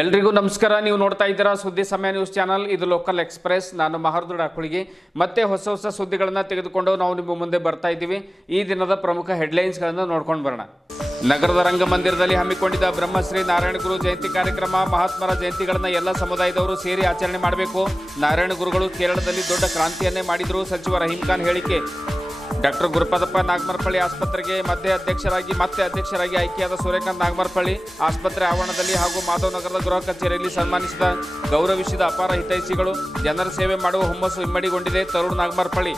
ಎಲ್ರಿಗೂ ನಮಸ್ಕಾರ. ನೀವು ನೋಡ್ತಾ ಇದ್ದೀರಾ ಸುದ್ದಿ ಸಮಯ ನ್ಯೂಸ್ ಚಾನಲ್. ಇದು ಲೋಕಲ್ ಎಕ್ಸ್ಪ್ರೆಸ್. ನಾನು ಮಹರ್ದು ಡಾಕುಳಿಗೆ ಮತ್ತೆ ಹೊಸ ಸುದ್ದಿಗಳನ್ನು ತೆಗೆದುಕೊಂಡು ನಾವು ನಿಮ್ಮ ಮುಂದೆ ಬರ್ತಾ ಇದ್ದೀವಿ. ಈ ದಿನದ ಪ್ರಮುಖ ಹೆಡ್ಲೈನ್ಸ್ಗಳನ್ನು ನೋಡ್ಕೊಂಡು ಬರೋಣ. ನಗರದ ರಂಗಮಂದಿರದಲ್ಲಿ ಹಮ್ಮಿಕೊಂಡಿದ್ದ ಬ್ರಹ್ಮಶ್ರೀ ನಾರಾಯಣ ಗುರು ಜಯಂತಿ ಕಾರ್ಯಕ್ರಮ. ಮಹಾತ್ಮರ ಜಯಂತಿಗಳನ್ನು ಎಲ್ಲ ಸಮುದಾಯದವರು ಸೇರಿ ಆಚರಣೆ ಮಾಡಬೇಕು. ನಾರಾಯಣ ಗುರುಗಳು ಕೇರಳದಲ್ಲಿ ದೊಡ್ಡ ಕ್ರಾಂತಿಯನ್ನೇ ಮಾಡಿದರು. ಸಚಿವ ರಹೀಂ ಖಾನ್ ಹೇಳಿಕೆ. ಡಾಕ್ಟರ್ ಗುರುಪಾದಪ್ಪ ನಾಗಮರಪಳ್ಳಿ ಆಸ್ಪತ್ರೆಗೆ ಮತ್ತೆ ಅಧ್ಯಕ್ಷರಾಗಿ ಆಯ್ಕೆಯಾದ ಸೂರ್ಯಕಾಂತ್ ನಾಗಮರಪಳ್ಳಿ ಆಸ್ಪತ್ರೆ ಆವರಣದಲ್ಲಿ ಹಾಗೂ ಮಾಧವನಗರದ ಗೃಹ ಕಚೇರಿಯಲ್ಲಿ ಸನ್ಮಾನಿಸಿದ ಗೌರವಿಸಿದ ಅಪಾರ ಹಿತೈಷಿಗಳು. ಜನರ ಸೇವೆ ಮಾಡುವ ಹುಮ್ಮಸ್ಸು ಇಮ್ಮಡಿಗೊಂಡಿದೆ. ತರುಣ್ ನಾಗಮರಪಳ್ಳಿ.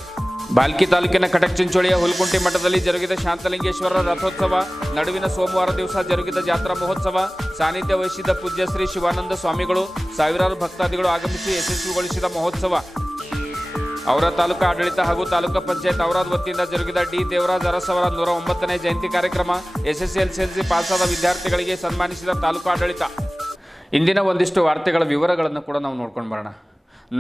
ಬಾಲ್ಕಿ ತಾಲೂಕಿನ ಕಟಕ್ಚಿಂಚೋಳಿಯ ಹುಲ್ಕುಂಟಿ ಮಠದಲ್ಲಿ ಜರುಗಿದ ಶಾಂತಲಿಂಗೇಶ್ವರ ರಥೋತ್ಸವ. ನಡುವಿನ ಸೋಮವಾರ ದಿವಸ ಜರುಗಿದ ಜಾತ್ರಾ ಮಹೋತ್ಸವ. ಸಾನ್ನಿಧ್ಯ ವಹಿಸಿದ ಪೂಜ್ಯ ಶ್ರೀ ಶಿವಾನಂದ ಸ್ವಾಮಿಗಳು. ಸಾವಿರಾರು ಭಕ್ತಾದಿಗಳು ಆಗಮಿಸಿ ಯಶಸ್ವಿಗೊಳಿಸಿದ ಮಹೋತ್ಸವ. ಔರಾ ತಾಲೂಕು ಆಡಳಿತ ಹಾಗೂ ತಾಲೂಕು ಪಂಚಾಯತ್ ಔರಾದ್ ವತಿಯಿಂದ ಜರುಗಿದ ಡಿ ದೇವರಾಜ್ ಅರಸ್ ಅವರ 109ನೇ ಜಯಂತಿ ಕಾರ್ಯಕ್ರಮ. SSLC ಪಾಸಾದ ವಿದ್ಯಾರ್ಥಿಗಳಿಗೆ ಸನ್ಮಾನಿಸಿದ ತಾಲೂಕು ಆಡಳಿತ. ಇಂದಿನ ಒಂದಿಷ್ಟು ವಾರ್ತೆಗಳ ವಿವರಗಳನ್ನು ಕೂಡ ನಾವು ನೋಡ್ಕೊಂಡು ಬರೋಣ.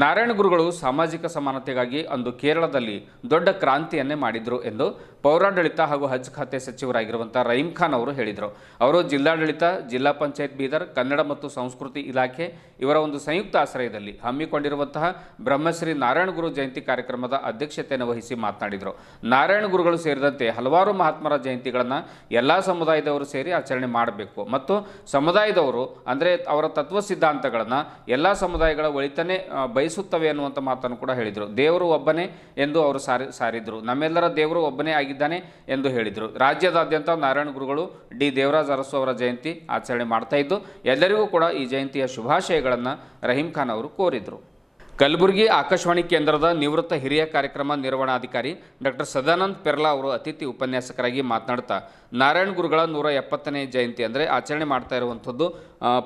ನಾರಾಯಣ ಗುರುಗಳು ಸಾಮಾಜಿಕ ಸಮಾನತೆಗಾಗಿ ಅಂದು ಕೇರಳದಲ್ಲಿ ದೊಡ್ಡ ಕ್ರಾಂತಿಯನ್ನೇ ಮಾಡಿದರು ಎಂದು ಪೌರಾಡಳಿತ ಹಾಗೂ ಹಜ್ ಖಾತೆ ಸಚಿವರಾಗಿರುವಂಥ ರಹೀಂ ಖಾನ್ ಅವರು ಹೇಳಿದರು. ಅವರು ಜಿಲ್ಲಾಡಳಿತ, ಜಿಲ್ಲಾ ಪಂಚಾಯತ್ ಬೀದರ್, ಕನ್ನಡ ಮತ್ತು ಸಂಸ್ಕೃತಿ ಇಲಾಖೆ ಇವರ ಒಂದು ಸಂಯುಕ್ತ ಆಶ್ರಯದಲ್ಲಿ ಹಮ್ಮಿಕೊಂಡಿರುವಂತಹ ಬ್ರಹ್ಮಶ್ರೀ ನಾರಾಯಣ ಗುರು ಜಯಂತಿ ಕಾರ್ಯಕ್ರಮದ ಅಧ್ಯಕ್ಷತೆಯನ್ನು ವಹಿಸಿ ಮಾತನಾಡಿದರು. ನಾರಾಯಣ ಗುರುಗಳು ಸೇರಿದಂತೆ ಹಲವಾರು ಮಹಾತ್ಮರ ಜಯಂತಿಗಳನ್ನು ಎಲ್ಲ ಸಮುದಾಯದವರು ಸೇರಿ ಆಚರಣೆ ಮಾಡಬೇಕು ಮತ್ತು ಸಮುದಾಯದವರು ಅಂದರೆ ಅವರ ತತ್ವ ಸಿದ್ಧಾಂತಗಳನ್ನು ಎಲ್ಲ ಸಮುದಾಯಗಳ ಒಳಿತನೇ ಬಯಸುತ್ತವೆ ಅನ್ನುವಂಥ ಮಾತನ್ನು ಕೂಡ ಹೇಳಿದರು. ದೇವರು ಒಬ್ಬನೇ ಎಂದು ಅವರು ಸಾರಿದರು. ನಮ್ಮೆಲ್ಲರ ದೇವರು ಒಬ್ಬನೇ ಆಗಿದ್ದಾನೆ ಎಂದು ಹೇಳಿದರು. ರಾಜ್ಯದಾದ್ಯಂತ ನಾರಾಯಣ ಗುರುಗಳು ಡಿ ದೇವರಾಜ್ ಅರಸು ಅವರ ಜಯಂತಿ ಆಚರಣೆ ಮಾಡ್ತಾ ಇದ್ದು ಎಲ್ಲರಿಗೂ ಕೂಡ ಈ ಜಯಂತಿಯ ಶುಭಾಶಯಗಳನ್ನು ರಹೀಂ ಖಾನ್ ಅವರು ಕೋರಿದರು. ಕಲಬುರಗಿ ಆಕಾಶವಾಣಿ ಕೇಂದ್ರದ ನಿವೃತ್ತ ಹಿರಿಯ ಕಾರ್ಯಕ್ರಮ ನಿರ್ವಹಣಾಧಿಕಾರಿ ಡಾಕ್ಟರ್ ಸದಾನಂದ ಪೆರ್ಲಾ ಅವರು ಅತಿಥಿ ಉಪನ್ಯಾಸಕರಾಗಿ ಮಾತನಾಡ್ತಾ ನಾರಾಯಣ ಗುರುಗಳ 170ನೇ ಜಯಂತಿ ಅಂದರೆ ಆಚರಣೆ ಮಾಡ್ತಾ ಇರುವಂಥದ್ದು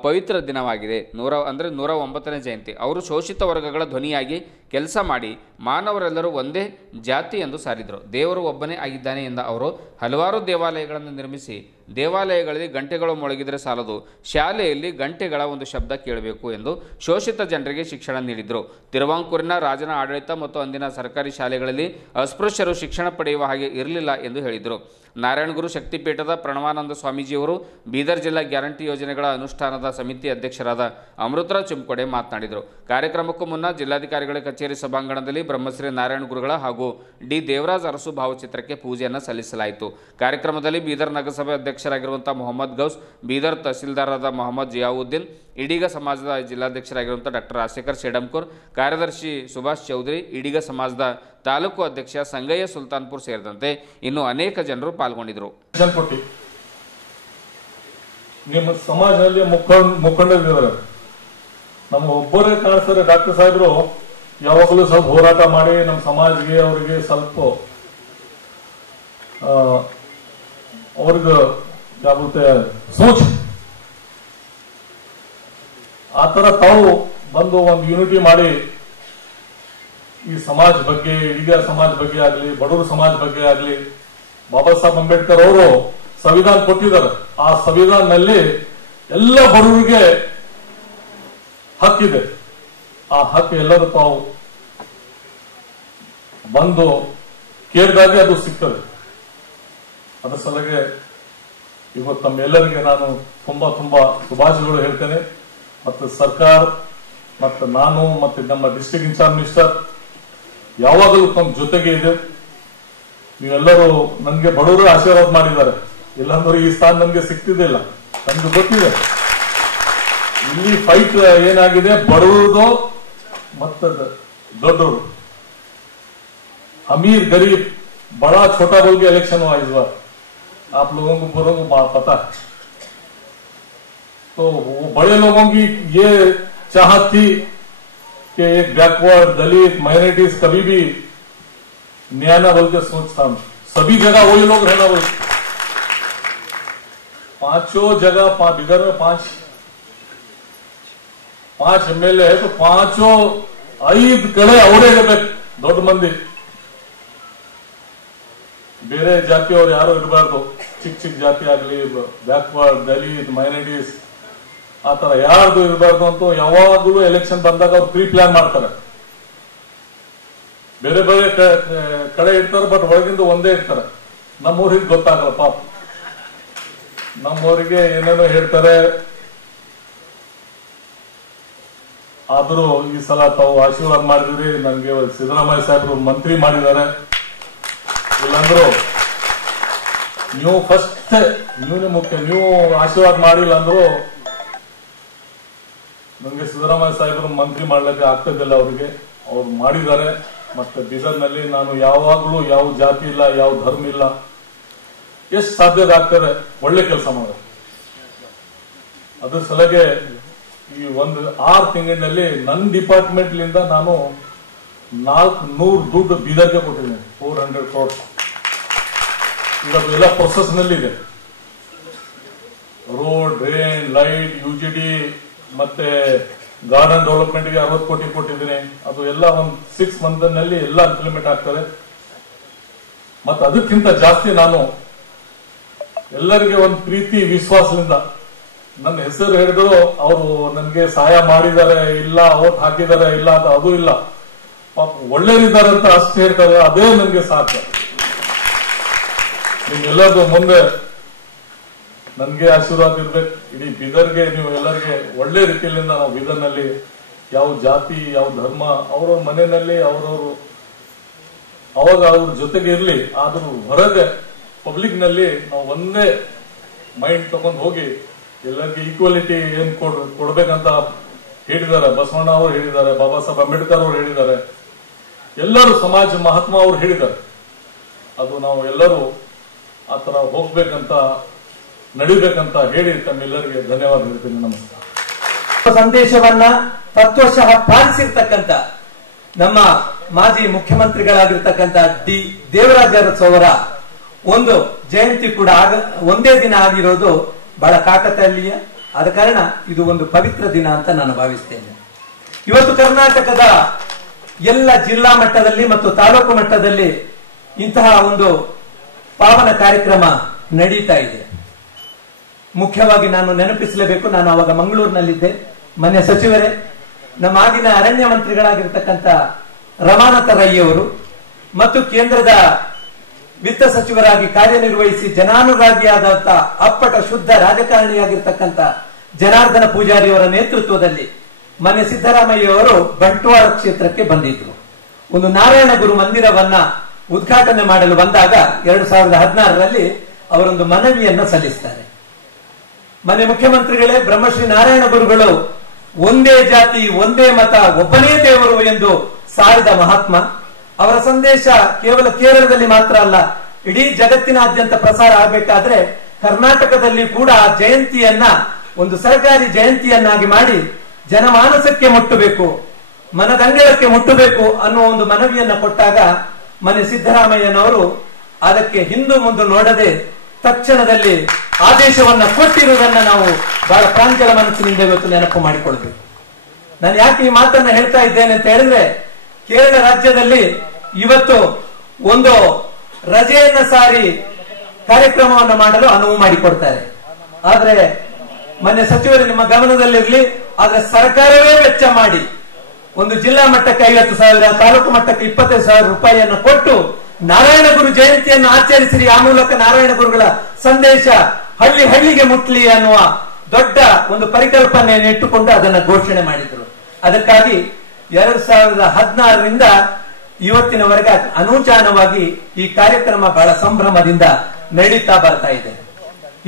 ಪವಿತ್ರ ದಿನವಾಗಿದೆ. 109ನೇ ಜಯಂತಿ. ಅವರು ಶೋಷಿತ ವರ್ಗಗಳ ಧ್ವನಿಯಾಗಿ ಕೆಲಸ ಮಾಡಿ ಮಾನವರೆಲ್ಲರೂ ಒಂದೇ ಜಾತಿ ಎಂದು ಸಾರಿದರು. ದೇವರು ಒಬ್ಬನೇ ಆಗಿದ್ದಾನೆ ಎಂದ ಅವರು ಹಲವಾರು ದೇವಾಲಯಗಳನ್ನು ನಿರ್ಮಿಸಿ ದೇವಾಲಯಗಳಲ್ಲಿ ಗಂಟೆಗಳು ಮೊಳಗಿದರೆ ಸಾಲದು, ಶಾಲೆಯಲ್ಲಿ ಗಂಟೆಗಳ ಒಂದು ಶಬ್ದ ಕೇಳಬೇಕು ಎಂದು ಶೋಷಿತ ಜನರಿಗೆ ಶಿಕ್ಷಣ ನೀಡಿದರು. ತಿರುವಾಂಕೂರಿನ ರಾಜನ ಆಡಳಿತ ಮತ್ತು ಅಂದಿನ ಸರ್ಕಾರಿ ಶಾಲೆಗಳಲ್ಲಿ ಅಸ್ಪೃಶ್ಯರು ಶಿಕ್ಷಣ ಪಡೆಯುವ ಹಾಗೆ ಇರಲಿಲ್ಲ ಎಂದು ಹೇಳಿದರು. ನಾರಾಯಣಗುರು ಶಕ್ತಿಪೀಠದ ಪ್ರಣವಾನಂದ ಸ್ವಾಮೀಜಿಯವರು ಬೀದರ್ ಜಿಲ್ಲಾ ಗ್ಯಾರಂಟಿ ಯೋಜನೆಗಳ ಅನುಷ್ಠಾನದ ಸಮಿತಿ ಅಧ್ಯಕ್ಷರಾದ ಅಮೃತರಾವ್ ಚಿಮ್ಕೋಡೆ ಮಾತನಾಡಿದರು. ಕಾರ್ಯಕ್ರಮಕ್ಕೂ ಮುನ್ನ ಜಿಲ್ಲಾಧಿಕಾರಿಗಳ ಕಚೇರಿ ಸಭಾಂಗಣದಲ್ಲಿ ಬ್ರಹ್ಮಶ್ರೀ ನಾರಾಯಣ ಗುರುಗಳ ಹಾಗೂ ಡಿ ದೇವರಾಜ್ ಅರಸು ಭಾವಚಿತ್ರಕ್ಕೆ ಪೂಜೆಯನ್ನು ಸಲ್ಲಿಸಲಾಯಿತು. ಕಾರ್ಯಕ್ರಮದಲ್ಲಿ ಬೀದರ್ ನಗರಸಭೆ ಅಧ್ಯಕ್ಷರಾಗಿರುವಂಥ ಮೊಹಮ್ಮದ್ ಗೌಸ್, ಬೀದರ್ ತಹಸೀಲ್ದಾರಾದ ಮೊಹಮ್ಮದ್ ಜಿಯಾವುದ್ದೀನ್, ಈಡಿಗ ಸಮಾಜದ ಜಿಲ್ಲಾಧ್ಯಕ್ಷರಾಗಿರುವಂಥ ಡಾಕ್ಟರ್ ರಾಜಶೇಖರ್ ಶೇಡಂಕೂರ್, ಕಾರ್ಯದರ್ಶಿ ಸುಭಾಷ್ ಚೌಧರಿ, ಈಡಿಗ ಸಮಾಜದ ತಾಲೂಕು ಅಧ್ಯಕ್ಷ ಸಂಗಯ್ಯ ಸುಲ್ತಾನ್ಪುರ್ ಸೇರಿದಂತೆ ಇನ್ನು ಅನೇಕ ಜನರು ಪಾಲ್ಗೊಂಡಿದ್ದರು. ನಿಮ್ಮ ಸಮಾಜದಲ್ಲಿ ಮುಖಂಡರಿದ್ದಾರೆ, ನಮ್ಮ ಒಬ್ಬರೇ ಕಾಣಿಸ್ತಾರೆ. ಡಾಕ್ಟರ್ ಸಾಹೇಬರು ಯಾವಾಗಲೂ ಸ್ವಲ್ಪ ಹೋರಾಟ ಮಾಡಿ ನಮ್ಮ ಸಮಾಜಕ್ಕೆ ಅವರಿಗೆ ಸ್ವಲ್ಪ ಅವ್ರಿಗೆ ಜಾಗೃತಿ ಸೂಚ್ ಆ ತರ ತಾವು ಬಂದು ಒಂದು ಯೂನಿಟಿ ಮಾಡಿ ಈ ಸಮಾಜ ಬಗ್ಗೆ, ಇಡೀ ಸಮಾಜ ಬಗ್ಗೆ ಆಗಲಿ, ಬಡವರ ಸಮಾಜ ಬಗ್ಗೆ ಆಗಲಿ, ಬಾಬಾ ಸಾಹೇಬ್ ಅಂಬೇಡ್ಕರ್ ಅವರು ಸಂವಿಧಾನ ಕೊಟ್ಟಿದ್ದಾರೆ. ಆ ಸಂವಿಧಾನದಲ್ಲಿ ಎಲ್ಲ ಬಡವರಿಗೆ ಹಕ್ಕಿದೆ. ಆ ಹಕ್ಕು ಎಲ್ಲರೂ ತಾವು ಬಂದು ಕೇಳಿದಾಗೆ ಅದು ಸಿಗ್ತದೆ. ಅದರ ಸಲುವಾಗಿ ಇವತ್ತು ತಮ್ಮೆಲ್ಲರಿಗೆ ನಾನು ತುಂಬಾ ಶುಭಾಶಯಗಳು ಹೇಳ್ತೇನೆ. ಮತ್ತು ಸರ್ಕಾರ ಮತ್ತು ನಾನು ಮತ್ತು ನಮ್ಮ ಡಿಸ್ಟ್ರಿಕ್ಟ್ ಇನ್ಚಾರ್ಜ್ ಮಿನಿಸ್ಟರ್ ಯಾವಾಗಲೂ ತಮ್ಮ ಜೊತೆಗೆ ಇದೆ. ನೀವೆಲ್ಲರೂ ನನಗೆ ಬಡವರು ಆಶೀರ್ವಾದ ಮಾಡಿದ್ದಾರೆ. ಇಲ್ಲಾಂದ್ರೆ ಈ ಸ್ಥಾನ ನನಗೆ ಸಿಗ್ತಿದ್ದಿಲ್ಲ. ನನ್ಗೆ ಗೊತ್ತಿದೆ ಇಲ್ಲಿ ಫೈಟ್ ಏನಾಗಿದೆ, ಬಡವರದು ಮತ್ತು ದೊಡ್ಡವರು, अमीर गरीब बड़ा छोटा बोल के इलेक्शन हुआ इस बार, आप लोगों को पूरा को पता है. तो वो बड़े लोगों की ये चाहत थी कि एक बैकवर्ड, दलित, माइनॉरिटीज कभी भी न्याय ना बोल के सोचता हूं. सभी जगह वही लोग रहना बोल. पांचों जगह बिदर में पांच MLA है, तो पांचों 5 कड़े ಅವರೇ ಇರಬೇಕು. ದೊಡ್ಡ ಮಂದಿ ಬೇರೆ ಜಾತಿಯವರು ಯಾರು ಇರಬಾರ್ದು. ಚಿಕ್ಕ ಜಾತಿ ಆಗಲಿ, ಬ್ಯಾಕ್ವರ್ಡ್, ದಲಿತ್, ಮೈನಾರಿಟೀಸ್ ಆ ತರ ಯಾರ್ದು ಇರಬಾರ್ದು ಅಂತ ಯಾವಾಗಲೂ ಎಲೆಕ್ಷನ್ ಬಂದಾಗ ಅವ್ರು ಪ್ರೀ ಪ್ಲಾನ್ ಮಾಡ್ತಾರೆ. ಬೇರೆ ಬೇರೆ ಕಡೆ ಇರ್ತಾರೆ, ಬಟ್ ಒಳಗಿಂದ ಒಂದೇ ಇರ್ತಾರೆ. ನಮ್ಮೂರಿಗೆ ಗೊತ್ತಾಗಲ್ಲ ಪಾಪ. ನಮ್ಮವರಿಗೆ ಏನೇನೋ ಹೇಳ್ತಾರೆ. ಆದರೂ ಈ ಸಲ ತಾವು ಆಶೀರ್ವಾದ ಮಾಡಿದ್ರಿ. ನನಗೆ ಸಿದ್ದರಾಮಯ್ಯ ಸಾಹೇಬರು ಮಂತ್ರಿ ಮಾಡಿದ್ದಾರೆ. ಇಲ್ಲಾಂದ್ರೂ ನೀವು ಫಸ್ಟ್ ನೀವೇ ಮುಖ್ಯ. ನೀವು ಆಶೀರ್ವಾದ ಮಾಡಿಲ್ಲ ಅಂದ್ರು ನನಗೆ ಸಿದ್ದರಾಮಯ್ಯ ಸಾಹೇಬರು ಮಂತ್ರಿ ಮಾಡ್ಲಿಕ್ಕೆ ಆಗ್ತದಿಲ್ಲ. ಅವರಿಗೆ ಅವ್ರು ಮಾಡಿದ್ದಾರೆ. ಮತ್ತೆ ಬೀದರ್ನಲ್ಲಿ ನಾನು ಯಾವಾಗ್ಲೂ ಯಾವ ಜಾತಿ ಇಲ್ಲ, ಯಾವ ಧರ್ಮ ಇಲ್ಲ, ಎಷ್ಟು ಸಾಧ್ಯತೆ ಆಗ್ತದೆ ಒಳ್ಳೆ ಕೆಲಸ ಮಾಡ. ಅದ್ರ ಸಲಗೆ ಈ ಒಂದು 6 ತಿಂಗಳಿನಲ್ಲಿ ನನ್ನ ಡಿಪಾರ್ಟ್ಮೆಂಟ್ ಲಿಂದ ನಾನು 400 ದುಡ್ಡು ಬೀದರ್ಗೆ ಕೊಟ್ಟಿದ್ದೇನೆ. 400 crores. ಈಗ ಎಲ್ಲ ಪ್ರೊಸೆಸ್ ನಲ್ಲಿದೆ. ರೋಡ್, ಡ್ರೈನ್, ಲೈಟ್, UGD ಮತ್ತೆ ಗಾರ್ಡನ್ ಡೆವಲಪ್ಮೆಂಟ್ ಗೆ 60 ಕೋಟಿ ಕೊಟ್ಟಿದ್ದೀನಿ. ಅದು ಎಲ್ಲ ಒಂದು 6 months ನಲ್ಲಿ ಎಲ್ಲ ಇಂಪ್ಲಿಮೆಂಟ್ ಆಗ್ತದೆ. ಮತ್ತೆ ಅದಕ್ಕಿಂತ ಜಾಸ್ತಿ ನಾನು ಎಲ್ಲರಿಗೆ ಒಂದು ಪ್ರೀತಿ ವಿಶ್ವಾಸದಿಂದ ನನ್ನ ಹೆಸರು ಹಿಡಿದ್ರು ಅವರು ನನಗೆ ಸಹಾಯ ಮಾಡಿದ್ದಾರೆ ಇಲ್ಲ, ಓಟ್ ಹಾಕಿದ್ದಾರೆ ಇಲ್ಲ, ಅದು ಇಲ್ಲ, ಪಾಪ ಒಳ್ಳೆಯರಿದ್ದಾರೆ ಅಂತ ಅಷ್ಟು ಹೇಳ್ತಾರೆ. ಅದೇ ನನಗೆ ಸಾಕು. ನಿಮ್ಗೆಲ್ಲರಿಗೂ ಮುಂದೆ ನನ್ಗೆ ಆಶೀರ್ವಾದ ಇರ್ಬೇಕು. ಇಡೀ ಬೀದರ್ಗೆ ನೀವು ಎಲ್ಲರಿಗೆ ಒಳ್ಳೆ ರೀತಿಯಿಂದ ನಾವು ಬೀದರ್ನಲ್ಲಿ ಯಾವ ಜಾತಿ ಯಾವ ಧರ್ಮ ಅವ್ರವ್ರ ಮನೆಯಲ್ಲಿ ಅವ್ರವ್ರು ಅವಾಗ ಅವ್ರ ಜೊತೆಗೆ ಇರ್ಲಿ. ಆದ್ರೂ ಹೊರಗೆ ಪಬ್ಲಿಕ್ ನಲ್ಲಿ ನಾವು ಒಂದೇ ಮೈಂಡ್ ತಗೊಂಡು ಹೋಗಿ ಎಲ್ಲರಿಗೆ ಈಕ್ವಾಲಿಟಿ ಏನ್ ಕೊಡ್ಬೇಕಂತ ಹೇಳಿದ್ದಾರೆ. ಬಸವಣ್ಣ ಅವರು ಹೇಳಿದ್ದಾರೆ, ಬಾಬಾ ಸಾಹೇಬ್ ಅಂಬೇಡ್ಕರ್ ಅವರು ಹೇಳಿದ್ದಾರೆ, ಎಲ್ಲರೂ ಸಮಾಜ ಮಹಾತ್ಮ ಅವರು ಹೇಳಿದ್ದಾರೆ. ಅದು ನಾವು ಎಲ್ಲರೂ ಆತರ ಹೋಗ್ಬೇಕಂತ ನಡಿಬೇಕಂತ ಹೇಳಿ ತಮ್ಮೆಲ್ಲರಿಗೆ ಧನ್ಯವಾದ ಹೇಳ್ತೀನಿ. ನಮಸ್ಕಾರ. ಸಂದೇಶವನ್ನ ತತ್ವಶಃ ಪಾಲಿಸಿರ್ತಕ್ಕಂಥ ನಮ್ಮ ಮಾಜಿ ಮುಖ್ಯಮಂತ್ರಿಗಳಾಗಿರ್ತಕ್ಕಂಥ ಡಿ ದೇವರಾಜ ಅರಸು ಅವರ ಒಂದು ಜಯಂತಿ ಕೂಡ ಒಂದೇ ದಿನ ಆಗಿರೋದು ಬಹಳ ಕಾಕತಾಳೀಯ. ಆದ ಕಾರಣ ಇದು ಒಂದು ಪವಿತ್ರ ದಿನ ಅಂತ ನಾನು ಭಾವಿಸ್ತೇನೆ. ಇವತ್ತು ಕರ್ನಾಟಕದ ಎಲ್ಲ ಜಿಲ್ಲಾ ಮಟ್ಟದಲ್ಲಿ ಮತ್ತು ತಾಲೂಕು ಮಟ್ಟದಲ್ಲಿ ಇಂತಹ ಒಂದು ಪಾವನ ಕಾರ್ಯಕ್ರಮ ನಡೀತಾ ಇದೆ. ಮುಖ್ಯವಾಗಿ ನಾನು ನೆನಪಿಸಲೇಬೇಕು, ನಾನು ಅವಾಗ ಮಂಗಳೂರಿನಲ್ಲಿದ್ದೆ. ಮಾನ್ಯ ಸಚಿವರೇ, ನಮ್ಮ ಆಗಿನ ಅರಣ್ಯ ಮಂತ್ರಿಗಳಾಗಿರ್ತಕ್ಕಂಥ ರಮಾನಾಥ ರೈ ಅವರು ಮತ್ತು ಕೇಂದ್ರದ ವಿತ್ತ ಸಚಿವರಾಗಿ ಕಾರ್ಯನಿರ್ವಹಿಸಿ ಜನಾನುರಾಗಿಯಾದಂತ ಅಪ್ಪಟ ಶುದ್ಧ ರಾಜಕಾರಣಿಯಾಗಿರ್ತಕ್ಕಂಥ ಜನಾರ್ದನ ಪೂಜಾರಿ ಅವರ ನೇತೃತ್ವದಲ್ಲಿ ಮಾನ್ಯ ಸಿದ್ದರಾಮಯ್ಯ ಅವರು ಬಂಟ್ವಾಳ ಕ್ಷೇತ್ರಕ್ಕೆ ಬಂದಿದ್ರು. ಒಂದು ನಾರಾಯಣ ಗುರು ಮಂದಿರವನ್ನ ಉದ್ಘಾಟನೆ ಮಾಡಲು ಬಂದಾಗ 2016ರಲ್ಲಿ ಅವರೊಂದು ಮನವಿಯನ್ನ ಸಲ್ಲಿಸ್ತಾರೆ. ಮಾನ್ಯ ಮುಖ್ಯಮಂತ್ರಿಗಳೇ, ಬ್ರಹ್ಮಶ್ರೀ ನಾರಾಯಣ ಗುರುಗಳು ಒಂದೇ ಜಾತಿ ಒಂದೇ ಮತ ಒಬ್ಬನೇ ದೇವರು ಎಂದು ಸಾರಿದ ಮಹಾತ್ಮ. ಅವರ ಸಂದೇಶ ಕೇವಲ ಕೇರಳದಲ್ಲಿ ಮಾತ್ರ ಅಲ್ಲ, ಇಡೀ ಜಗತ್ತಿನಾದ್ಯಂತ ಪ್ರಸಾರ ಆಗಬೇಕಾದ್ರೆ ಕರ್ನಾಟಕದಲ್ಲಿ ಕೂಡ ಆ ಜಯಂತಿಯನ್ನ ಒಂದು ಸರ್ಕಾರಿ ಜಯಂತಿಯನ್ನಾಗಿ ಮಾಡಿ ಜನಮಾನಸಕ್ಕೆ ಮುಟ್ಟಬೇಕು, ಮನದಂಗಳಕ್ಕೆ ಮುಟ್ಟಬೇಕು ಅನ್ನುವ ಒಂದು ಮನವಿಯನ್ನ ಕೊಟ್ಟಾಗ ಮನೆ ಸಿದ್ದರಾಮಯ್ಯನವರು ಅದಕ್ಕೆ ಹಿಂದು ಮುಂದೆ ನೋಡದೆ ತಕ್ಷಣದಲ್ಲಿ ಆದೇಶವನ್ನ ಕೊಟ್ಟಿರುವುದನ್ನ ನಾವು ಬಹಳ ಪ್ರಾಂಜಲ ಮನಸ್ಸಿನಿಂದ ಇವತ್ತು ನೆನಪು ಮಾಡಿಕೊಳ್ಬೇಕು. ನಾನು ಯಾಕೆ ಈ ಮಾತನ್ನ ಹೇಳ್ತಾ ಇದ್ದೇನೆ ಅಂತ ಹೇಳಿದ್ರೆ, ಕೇರಳ ರಾಜ್ಯದಲ್ಲಿ ಇವತ್ತು ಒಂದು ರಜೆಯನ್ನ ಸಾರಿ ಕಾರ್ಯಕ್ರಮವನ್ನು ಮಾಡಲು ಅನುವು ಮಾಡಿಕೊಡ್ತಾರೆ. ಆದ್ರೆ ಮಾನ್ಯ ಸಚಿವರು ನಿಮ್ಮ ಗಮನದಲ್ಲಿರಲಿ, ಆದ್ರೆ ಸರ್ಕಾರವೇ ವೆಚ್ಚ ಮಾಡಿ ಒಂದು ಜಿಲ್ಲಾ ಮಟ್ಟಕ್ಕೆ 50,000, ತಾಲೂಕು ಮಟ್ಟಕ್ಕೆ 25,000 ರೂಪಾಯಿಯನ್ನು ಕೊಟ್ಟು ನಾರಾಯಣ ಗುರು ಜಯಂತಿಯನ್ನು ಆಚರಿಸಿರಿ. ಆ ಮೂಲಕ ನಾರಾಯಣ ಗುರುಗಳ ಸಂದೇಶ ಹಳ್ಳಿ ಹಳ್ಳಿಗೆ ಮುಟ್ಲಿ ಅನ್ನುವ ದೊಡ್ಡ ಒಂದು ಪರಿಕಲ್ಪನೆಯನ್ನು ಇಟ್ಟುಕೊಂಡು ಅದನ್ನು ಘೋಷಣೆ ಮಾಡಿದ್ರು. ಅದಕ್ಕಾಗಿ 2016ರಿಂದ ಇವತ್ತಿನವರೆಗೆ ಅನೂಚಾನವಾಗಿ ಈ ಕಾರ್ಯಕ್ರಮ ಬಹಳ ಸಂಭ್ರಮದಿಂದ ನಡೀತಾ ಬರ್ತಾ ಇದೆ.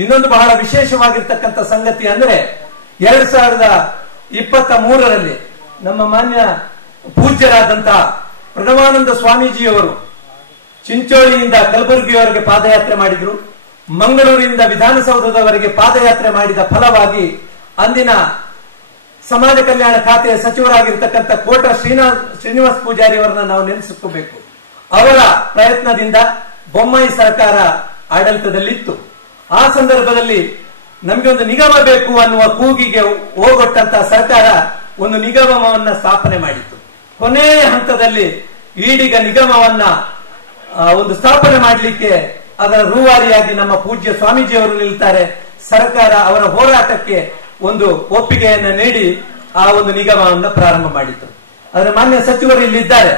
ಇನ್ನೊಂದು ಬಹಳ ವಿಶೇಷವಾಗಿರ್ತಕ್ಕಂಥ ಸಂಗತಿ ಅಂದ್ರೆ 2023ರಲ್ಲಿ ನಮ್ಮ ಮಾನ್ಯ ಪೂಜ್ಯರಾದಂತಹ ಪ್ರಣವಾನಂದ ಸ್ವಾಮೀಜಿಯವರು ಚಿಂಚೋಳಿಯಿಂದ ಕಲಬುರಗಿಯವರೆಗೆ ಪಾದಯಾತ್ರೆ ಮಾಡಿದ್ರು. ಮಂಗಳೂರಿನಿಂದ ವಿಧಾನಸೌಧದವರೆಗೆ ಪಾದಯಾತ್ರೆ ಮಾಡಿದ ಫಲವಾಗಿ ಅಂದಿನ ಸಮಾಜ ಕಲ್ಯಾಣ ಖಾತೆಯ ಸಚಿವರಾಗಿರ್ತಕ್ಕಂಥ ಕೋಟ ಶ್ರೀನಿವಾಸ ಪೂಜಾರಿ ಅವರನ್ನ ನಾವು ನೆನೆಸಿಕೋಬೇಕು. ಅವರ ಪ್ರಯತ್ನದಿಂದ ಬೊಮ್ಮಾಯಿ ಸರ್ಕಾರ ಆಡಳಿತದಲ್ಲಿತ್ತು. ಆ ಸಂದರ್ಭದಲ್ಲಿ ನಮಗೆ ಒಂದು ನಿಗಮ ಬೇಕು ಅನ್ನುವ ಕೂಗಿಗೆ ಹೋಗೊಟ್ಟಂತಹ ಸರ್ಕಾರ ಒಂದು ನಿಗಮವನ್ನ ಸ್ಥಾಪನೆ ಮಾಡಿತ್ತು. ಕೊನೆಯ ಹಂತದಲ್ಲಿ ಈಡಿಗ ನಿಗಮವನ್ನ ಒಂದು ಸ್ಥಾಪನೆ ಮಾಡಲಿಕ್ಕೆ ಅದರ ರೂವಾರಿಯಾಗಿ ನಮ್ಮ ಪೂಜ್ಯ ಸ್ವಾಮೀಜಿಯವರು ನಿಲ್ತಾರೆ. ಸರ್ಕಾರ ಅವರ ಹೋರಾಟಕ್ಕೆ ಒಂದು ಒಪ್ಪಿಗೆಯನ್ನು ನೀಡಿ ಆ ಒಂದು ನಿಗಮವನ್ನು ಪ್ರಾರಂಭ ಮಾಡಿತು. ಆದ್ರೆ ಮಾನ್ಯ ಸಚಿವರು ಇಲ್ಲಿದ್ದಾರೆ,